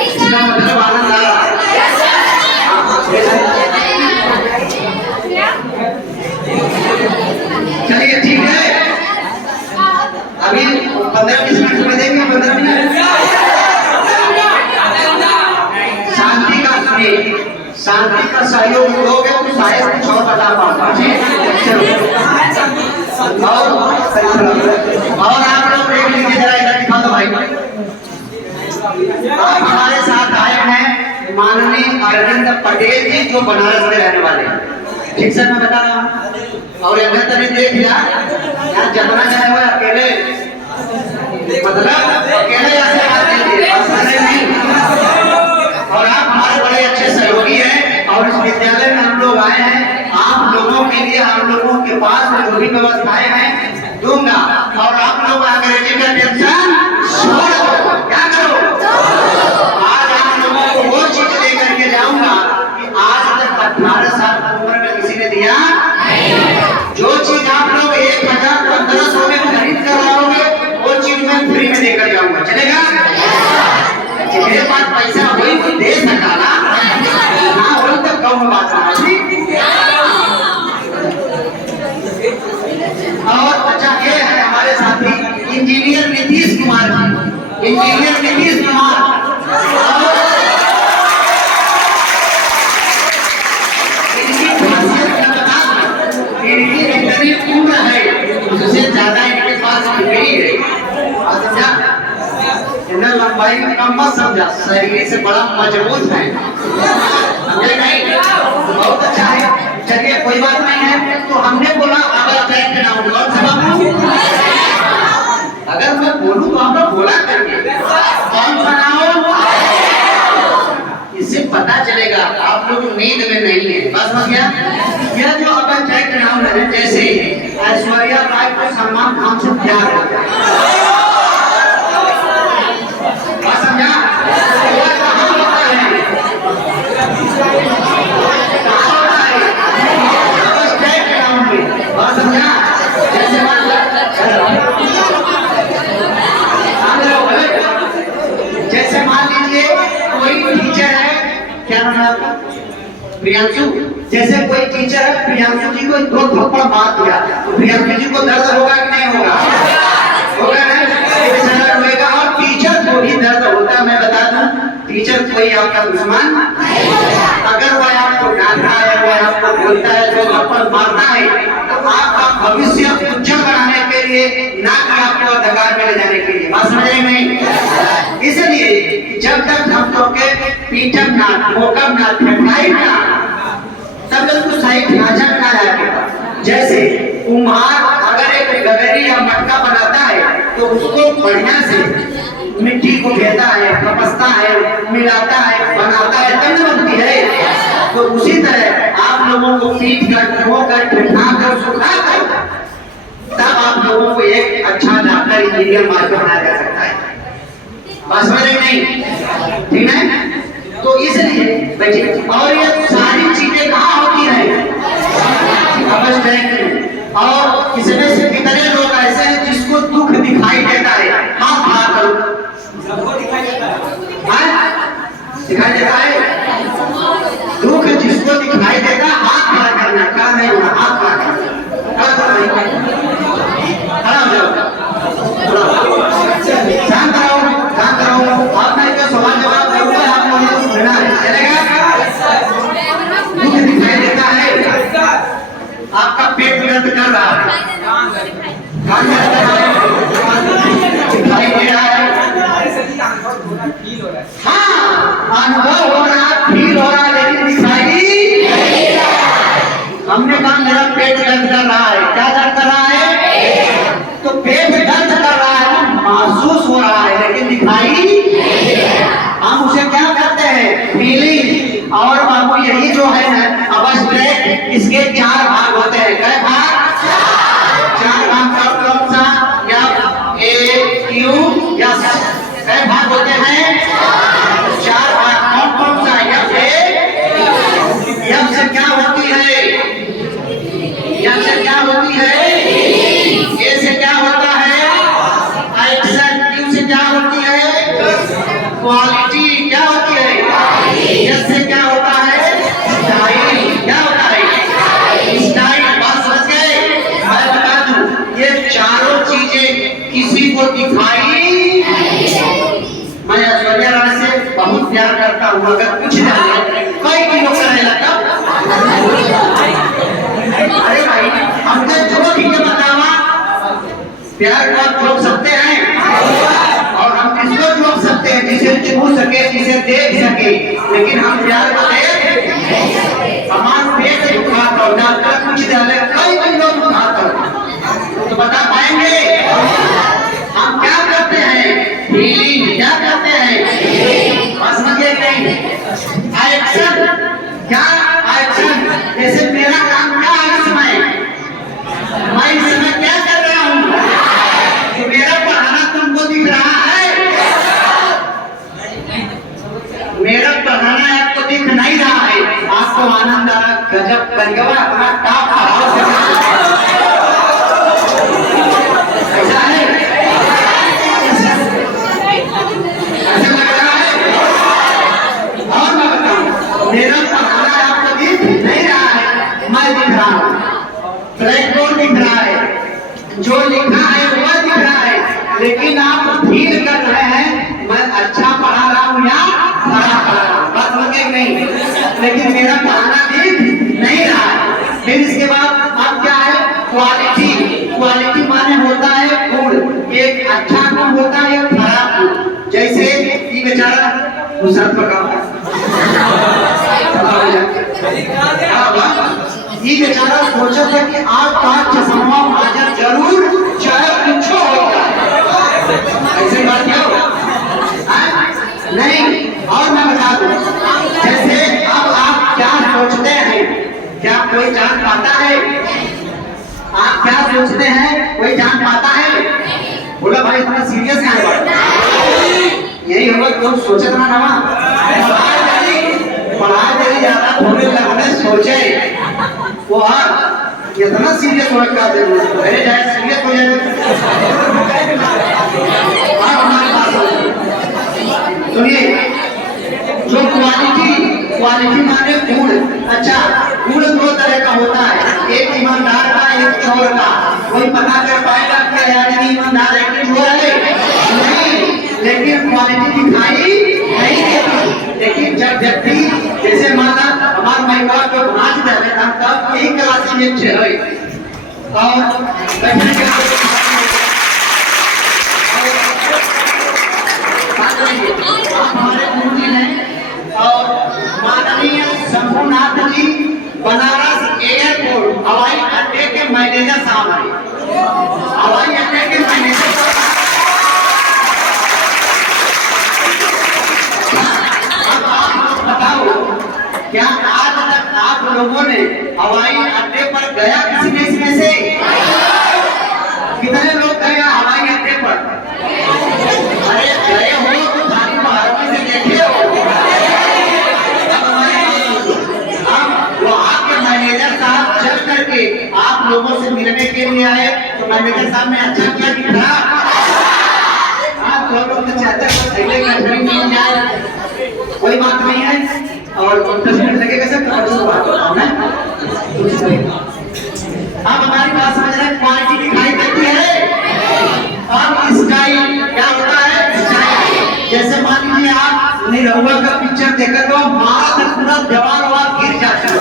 इसका मतलब आनंद आ रहा है। चलिए ठीक है, अभी 15-20 मिनट में देंगे, 15 मिनट शांति का सहयोग दोगे तो शायद कुछ और बता पाऊंगा। और आप लोग देख लीजिए जरा, इधर दिखा दो भाई। आप हमारे साथ आए हैं माननीय अरविंद पटेल जी, जो बनारस में रहने वाले हैं, ठीक से मैं बता रहा हूँ। और अगर तभी देख लिया यार, जतना चाहे हुआ अकेले, मतलब अकेले ऐसे बात नहीं। और आप हमारे बड़े अच्छे सहयोगी हैं, और इस विद्यालय में हम लोग आए हैं आप लोगों के लिए, हम लोगों के पास में जो भी व्यवस्थाएं हैं दूंगा। और आप लोग अंग्रेजी का टेंशन छोड़ दो, क्या करो, आज आप लोगों को वो चीज लेकर के जाऊंगा कि आज तक 18 साल की उम्र में किसी ने दिया। जो चीज आप लोग 1000-1500 में खरीद कर लाओगे, वो चीज मैं फ्री में देकर जाऊंगा, चलेगा? मेरे पास पैसा वही कोई दे सका ना हो, तब कौन बात है। और अच्छा ये है हमारे साथी इंजीनियर नीतीश कुमार जी, इंजीनियर नीतीश कुमार, इनकी खासियत क्या बता दूं, इनकी इतनी उम्र है, उससे ज्यादा इनके पास डिग्री है, समझा? इन्हें लंबाई में कम मत समझा, शरीर से बड़ा मजबूत है, ये नहीं बहुत अच्छा है। चलिए कोई बात नहीं है, तो हमने बोला अगर ट्रैक नाम कौन सा बाबू, अगर मैं बोलूं तो हम लोग बोला करके कौन सा नाम, इससे पता चलेगा आप लोग नींद में नहीं है, बस समझ गया। यह जो अगर ट्रैक नाम है, जैसे ऐश्वर्या राय को सलमान खान से प्यार है, समझा? जैसे मान लीजिए कोई टीचर है, क्या नाम है आपका? प्रियांशु। जैसे कोई टीचर है, प्रियांशु जी को 2 थप्पड़ मार दिया, तो प्रियांशु जी को दर्द होगा कि नहीं होगा? होगा ना, होगा। और टीचर को भी दर्द होता है, मैं बता दूं, टीचर कोई आपका दुश्मन, अगर वह आपको डांटता है, वह आपको बोलता है, जो थप्पड़ मारता है, तो आपका भविष्य उज्जवल बनाने के लिए, ना कि आपको अंधकार में ले जाने के लिए, बात समझ रहे नहीं? इसलिए जब तक हम लोग के पीटम ना, ठोकम ना, ठंडाई ना, तब तक तो सही ढांचा बना जाएगा। जैसे कुम्हार अगर एक गगरी या मटका बनाता है, तो उसको बढ़िया से मिट्टी को घेरता है, कपसता है, मिलाता है, बनाता है, तब बनती है। तो उसी तरह आप लोगों को पीट कर, ठोकर, ठंडा कर, सुखा कर, तब आप लोगों को एक अच्छा डॉक्टर, इंजीनियर, मास्टर बनाया जा सकता है, बस में नहीं, ठीक है? तो इसलिए बच्चे, और ये सारी चीजें कहाँ होती है? और इसमें से कितने लोग ऐसे हैं जिसको दुख दिखाई देता है? हाथ खड़ा करो, दिखाई देता है दुख जिसको दिखाई देता है, हाथ खड़ा आपका पेट दर्द कर रहा है, कान दर्द कर रहा है, दिखाई दे रहा है, हाँ अनुभव हो रहा, फील हो रहा, लेकिन दिखाई नहीं रहा। हमने कहा मेरा पेट दर्द कर रहा है, क्या दर्द कर रहा है? तो पेट दर्द कर रहा है, महसूस हो रहा है, लेकिन दिखाई हम उसे क्या कहते हैं? फीलिंग। और बाबू यही जो है ना अवस्था, इसके 4 भाग होते हैं। कै भाग? 4 भाग का कौन सा? या ए क्यू या कै भाग होते हैं? 4 भाग। कौन कौन सा? यफ से क्या होती है? यफ से क्या होती है? ए से क्या होता है? एक्शन। क्यू से क्या होती है? क्वालिटी। क्या होती है? यस से क्या होता है? स्टाइल। क्या होता है? स्टाइल। बात समझ गए? मैं बता दूं, ये चारों चीजें किसी को दिखाई। मैं ऐश्वर्या राय से बहुत प्यार करता हूँ, अगर कुछ जाने कई किलो करेगा तब। अरे भाई हमने जो ठीक है बतावा, प्यार को आप रोक सकते हैं और हम किसको रोक सकते हैं? जिसे छू सके, जिसे देख सके, लेकिन हम प्यार को देख समान पेट दुखाता हो, डॉक्टर कुछ डाले कई लोग दुखाता हो, तो बता पाएंगे हम क्या करते हैं? फीलिंग। क्या करते हैं? बस मुझे नहीं एक्शन। क्या एक्शन? जैसे मेरा काम क्या है इस समय, मैं इस समय क्या कर रहा हूँ? कि मेरा पढ़ाना तुमको दिख रहा है? मेरा पढ़ाना आपको दिख नहीं रहा है? आपको आनंद आ रहा? गजब करिएगा, अपना टॉप पढ़ाओ। ऐसा है? ऐसा लग रहा है? और मैं बताऊं, मेरा पढ़ाना आपको दिख नहीं रहा है, मैं दिख रहा हूँ, ब्लैक बोर्ड दिख रहा है, जो लिखा है वह दिख रहा है, लेकिन आप फील कर रहे हैं मैं अच्छा पढ़ा रहा हूँ या खराब पढ़ा रहा हूँ। बात समझ गए नहीं? लेकिन मेरा पढ़ाना दिख नहीं रहा है। फिर इसके बाद अब क्या है? क्वालिटी। क्वालिटी माने होता है गुण, एक अच्छा गुण होता है, एक खराब गुण। जैसे ये बेचारा मुसरत पर काम करता ये बेचारा सोचा था कि आपका चश्मा हाजिर जरूर, चाहे कुछ होगा। ऐसे बात क्या होगा? नहीं। और मैं बता दूं, जैसे अब आप क्या सोचते हैं, क्या कोई जान पाता है? आप क्या सोचते हैं कोई जान पाता है? बोला भाई इतना सीरियस है बात। यही होगा तो सोचे ना नवा पढ़ाई देरी ज्यादा होने लगने सोचे वो इतना सीरियस होने का जरूरत है, जाए सीरियस हो जाए। हमारे पास सुनिए, जो क्वालिटी माने गुण। अच्छा, गुण 2 तरह का होता है, एक ईमानदार का, एक चोर का। कोई पता कर पाएगा कि आदमी ईमानदार है कि चोर है? नहीं, लेकिन क्वालिटी दिखाई नहीं देती। लेकिन जब व्यक्ति जैसे माता हमारे महिला को नाच देवे हम तब यही क्लास में छे है और हमारे गुरुजी हैं और माननीय शंभुनाथ जी बनारस एयरपोर्ट हवाई अड्डे के मैनेजर साहब हैं। हवाई अड्डे के मैनेजर बताओ, क्या आज तक आप लोगों ने हवाई अड्डे पर गया किसी ने इसमें से? कितने लोग गए हवाई अड्डे पर? अरे गए हो तो खाली बाहर से देखे हो। अब वहाँ के मैनेजर साहब चल करके आप लोगों से मिलने के लिए आए, तो मैनेजर साहब ने अच्छा किया कि खराब? आप लोगों को चाहते हैं कोई बात नहीं है और 10 मिनट लगेगा सर। आप हमारी बात समझ रहे हैं? क्वालिटी दिखाई देती है और स्टाइल क्या होता है? स्टाइल। जैसे मान लीजिए आप निरहुआ का पिक्चर देखकर तो मारा तक पूरा जवान गिर जाता है,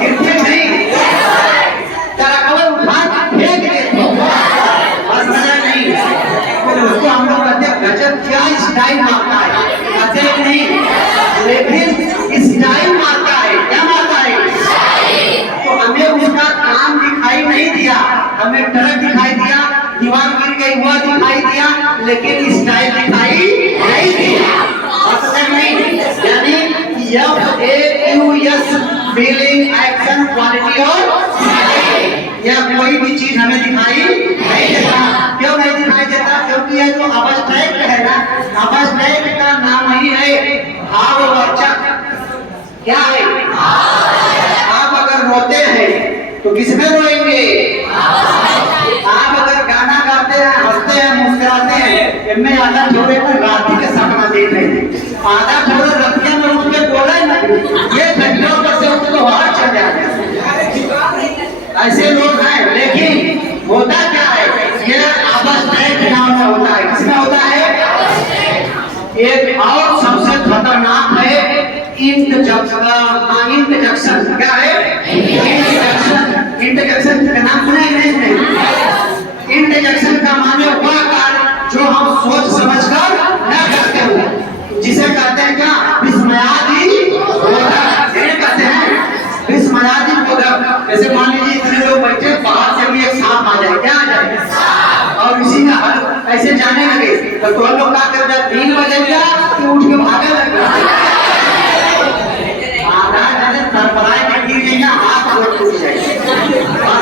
गिरते नहीं। दिया लेकिन स्टाइल दिखाई नहीं दिया। बात समझ में नहीं? यानी FAQS फीलिंग, एक्शन, क्वालिटी और यह कोई भी चीज हमें दिखाई नहीं देता। क्यों नहीं दिखाई देता? क्योंकि यह जो अबस्ट्रैक्ट है ना, अबस्ट्रैक्ट का नाम ही है भाववाचक। क्या है? आप अगर रोते हैं तो किसमें रोएंगे? आप अगर गाना गाते हैं, हंसते हैं, मुस्कुराते हैं, इनमें आधा छोरे पर रात्रि के सपना देख रहे हैं, आधा छोरे रतिया में उठ के बोले ना, ये घंटों पर से उनको हाथ चढ़ जाए। ऐसे लोग हैं, लेकिन होता क्या है? ये अबस्ट्रैक्ट नाम में होता है। किसमें होता है? एक और सबसे खतरनाक है इंटरजेक्शन। क्या है? इंटरजेक्शन का नाम सुना है नहीं? इंटरजेक्शन का माने वह कार्य जो हम सोच समझकर न करते हो, जिसे कहते हैं क्या? विस्मयादि बोधक। कहते हैं विस्मयादि बोधक। जैसे मान लीजिए इतने लोग बैठे, बाहर से भी एक सांप आ जाए, क्या आ जाए, और इसी में हर ऐसे जाने लगे तो हम लोग क्या कर रहे? 3 बजे क्या कि उठ के भागने लगे, आधा जने सरपराई में गिर जाएगा, हाथ गोड़ टूट जाएगा।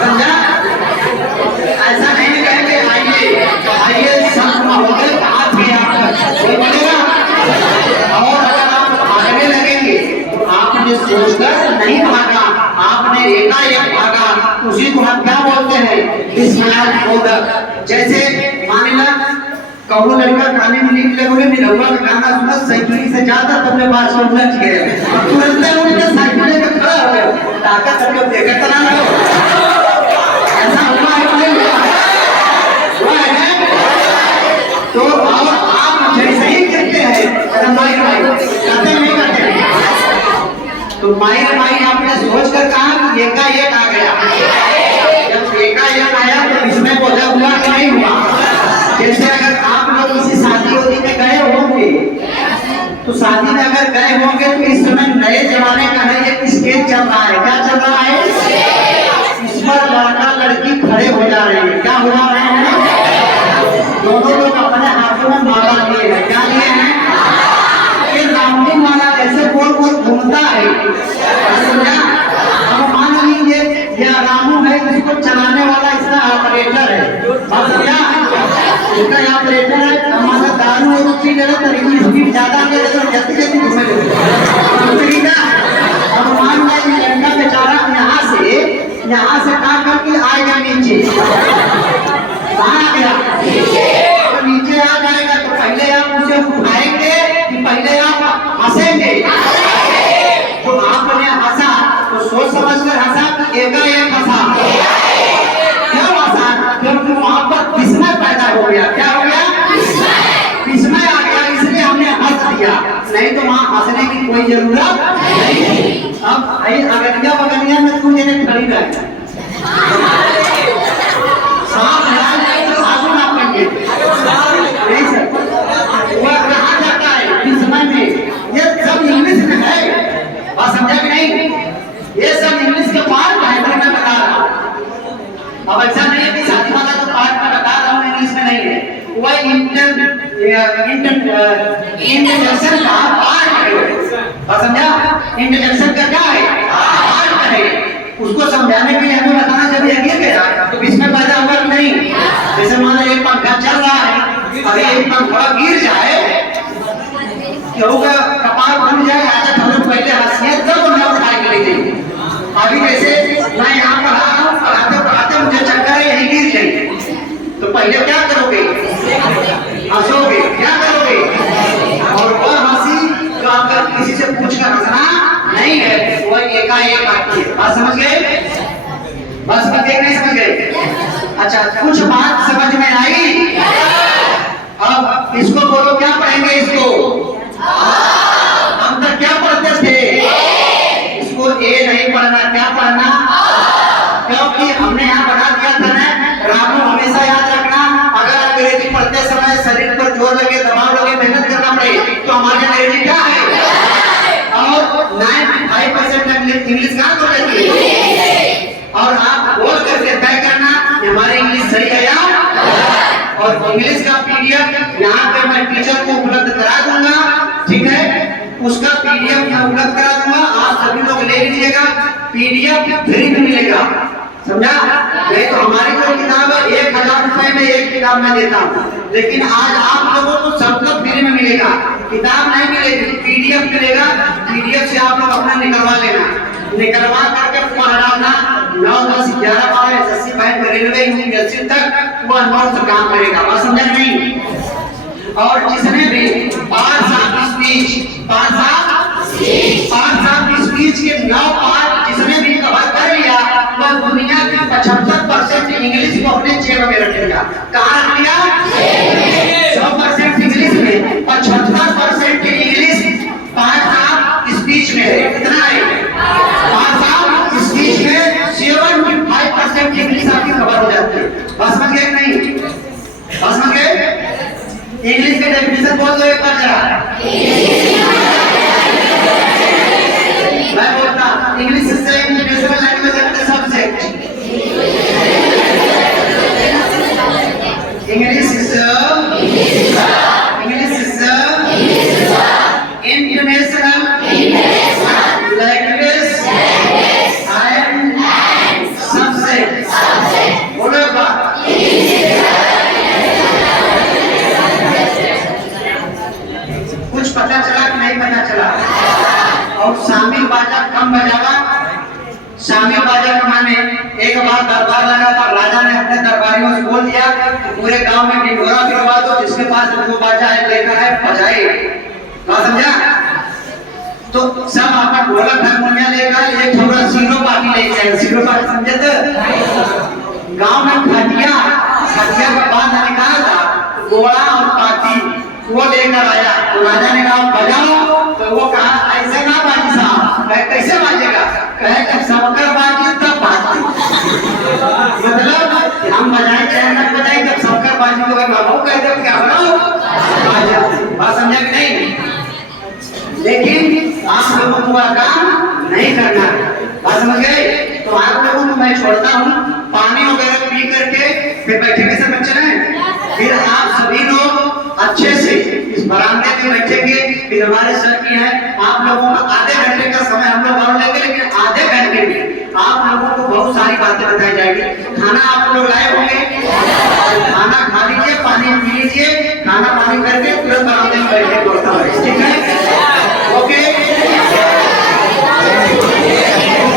समझा? ऐसा नहीं कहेंगे आइए संत महोदय हाथ भी आपका कोई बोलेगा। और अगर आप भागने लगेंगे तो आपने सोचकर नहीं भागा, आपने एकाएक भागा, उसी को हम क्या बोलते हैं? विस्मयादि बोधक। जैसे मान लो कौनो लड़का खाने में नींद लगोगे, निरहुआ का गाना सुना, साइकिल से जाता तो अपने पास में उलझ गया, तुरंत उठ के साइकिल लेकर खड़ा हो गया, ताकत करके देखा चला ना हो। ऐसा हुआ है कि नहीं हुआ है? तो और आप जैसे ही कहते हैं माई कहते नहीं करते, तो माई आपने सोच कर कहा कि एकाएक आ गया। जब एकाएक आया तो इसमें बोझा हुआ कि नहीं हुआ? जैसे अगर आप लोग किसी शादी वादी में गए होंगे, तो शादी में अगर गए होंगे तो इस समय नए जमाने का है एक स्टेज चल रहा है। क्या चल रहा है? इस पर लड़का लड़की खड़े हो जा रहे हैं। क्या हो जा रहे हैं? दोनों लोग अपने हाथों में माला लिए हैं। क्या लिए हैं? ये रामनी माला ऐसे गोल गोल घूमता है। अब मान लीजिए यह रामू है, जिसको चलाने वाला इसका ऑपरेटर है। इसका ऑपरेटर है, हमारा दारू और पी ले तो इतनी स्पीड ज्यादा ले तो जल्दी जल्दी घूमे ले ना। अब मान लीजिए लड़का बेचारा यहाँ से काम करके आएगा नीचे, कहाँ आ गया? तो नीचे आ जाएगा तो पहले आप उसे उठाएंगे कि पहले आप हंसेंगे? तो आपने हंसा तो सोच समझकर हंसा, एकाएक हंसा। क्यों हंसा? क्योंकि वहां पर विस्मय पैदा हो गया। क्या हो गया? विस्मय आ गया, इसलिए हमने हंस दिया, नहीं तो वहां हंसने की कोई जरूरत नहीं। अब अगनिया बगनिया में तू जने खड़ी रह सांप तो साबुन आप करेंगे नहीं सर, वह कहाँ जाता है विस्मय में? ये सब इंग्लिश में है, बात समझा कि नहीं? ये सब इंग्लिश के पार्ट है, मैं बता रहा हूँ। अब ऐसा नहीं है कि शादी वाला तो पार्ट में बता रहा हूँ, इंग्लिश में नहीं है, वह इंटरजेक्शन का पार्ट है। समझा? इंटरजेक्शन का क्या है? पार्ट है। उसको समझाने के लिए हमें बताना, जब ये गिर गया तो इसमें पैदा हुआ कि नहीं? जैसे मान लो एक पंखा चल रहा है, अगर एक पंखा गिर जाए, केहू का कपाल बन जाए, आधा थोड़े पहले हंसिए तब मैं उठा के ले जाइए। अभी जैसे मैं यहाँ पढ़ा रहा हूँ, पढ़ाते पढ़ाते मुझे चक्कर है, यही गिर जाए, तो पहले क्या करोगे? हंसोगे। क्या करोगे? और वह हंसी जो अगर किसी से पूछ कर हंसना नहीं है, वह एकाएक आती है। बात समझ गए? बस समझ गए नहीं समझ गए? अच्छा, कुछ बात समझ में आई? अब इसको बोलो, क्या पढ़ेंगे इसको? हम तक क्या पढ़ते थे? इसको ए नहीं पढ़ना, क्या पढ़ना? क्योंकि हमने यहाँ बना दिया था ना, रामू हमेशा याद रखना, अगर अंग्रेजी पढ़ते समय शरीर पर जोर लगे, दबाव लगे, मेहनत करना पड़े, तो हमारी अंग्रेजी क्या है? और 95% इंग्लिश कहाँ को रहती है? और आप बोल करके तय करना हमारी इंग्लिश सही है या? और इंग्लिश का पीडीएफ सभी लोग ले लीजिएगा, पीडीएफ फ्री में मिलेगा, समझा? नहीं तो हमारी जो किताब है 1000 रुपए में एक किताब मैं देता हूँ, लेकिन आज आप लोगों को सबको फ्री में मिलेगा, किताब नहीं मिलेगी, पीडीएफ मिलेगा। पीडीएफ से आप लोग अपना निकलवा लेना, निकलवा करके पढ़ डालना। 9, 10, 11, 12 एसएससी बैंक रेलवे यूनिवर्सिटी तक वो अनुभव से काम करेगा, बात समझा नहीं? और जिसने भी पार्ट्स ऑफ स्पीच के 9 पार्ट जिसने भी कवर कर लिया, वह दुनिया के 75% इंग्लिश को अपने जेब में रखेगा। कहाँ रख लिया? 100% इंग्लिश में, 75% इंग्लिश पार्ट्स ऑफ स्पीच में है। कितना है? पार्ट्स ऑफ स्पीच में 75% इंग्लिश आपकी कवर हो जाती है। बस समझ गए नहीं? बस समझ गए? इंग्लिश के डेफिनेशन बोल दो एक बार जरा। मैं बोलता English is the international language and the subject. English is international language and subject. बोलो बात। कुछ पता चला कि नहीं पता चला? और शामिल बाजा कम बजावा। शामिल बाजा का माने एक बार दरबार लगा था, राजा ने अपने दरबारियों से बोल दिया पूरे गांव में ढिंढोरा फिरवा दो, जिसके पास जो बाजा है लेकर है बजाए। बात समझा? तो सब आपका ढोलक हारमोनिया लेकर एक थोड़ा सीरो पार्टी ले जाए। सीरो पार्टी समझे तो गांव में खटिया का बाद निकाल था, घोड़ा और पार्टी वो लेकर आया। तो राजा ने कहा बजाओ, तो वो कहा ऐसे ना बाजी साहब। कहे कैसे बाजेगा? कहे जब सबकर बाजी तब बाजी। मतलब हम बजाए चाहे न बजाए, जब सबकर बाजी तो बाबू कहते हो क्या बनाओ बाजा। बात समझा कि नहीं? लेकिन आप लोगों को काम नहीं करना। बात समझ गए? तो आप लोगों को मैं छोड़ता हूँ, पानी वगैरह पी करके फिर बैठे कैसे बच्चे हैं। फिर आप सभी लोग अच्छे से इस बरामदे में बैठेंगे। फिर हमारे सर की है, आप लोगों को आधे घंटे का समय हम लोग और लेंगे, लेकिन आधे घंटे में आप लोगों को बहुत सारी बातें बताई जाएगी। खाना आप लोग लाए होंगे, खाना खा लीजिए, पानी पी लीजिए, खाना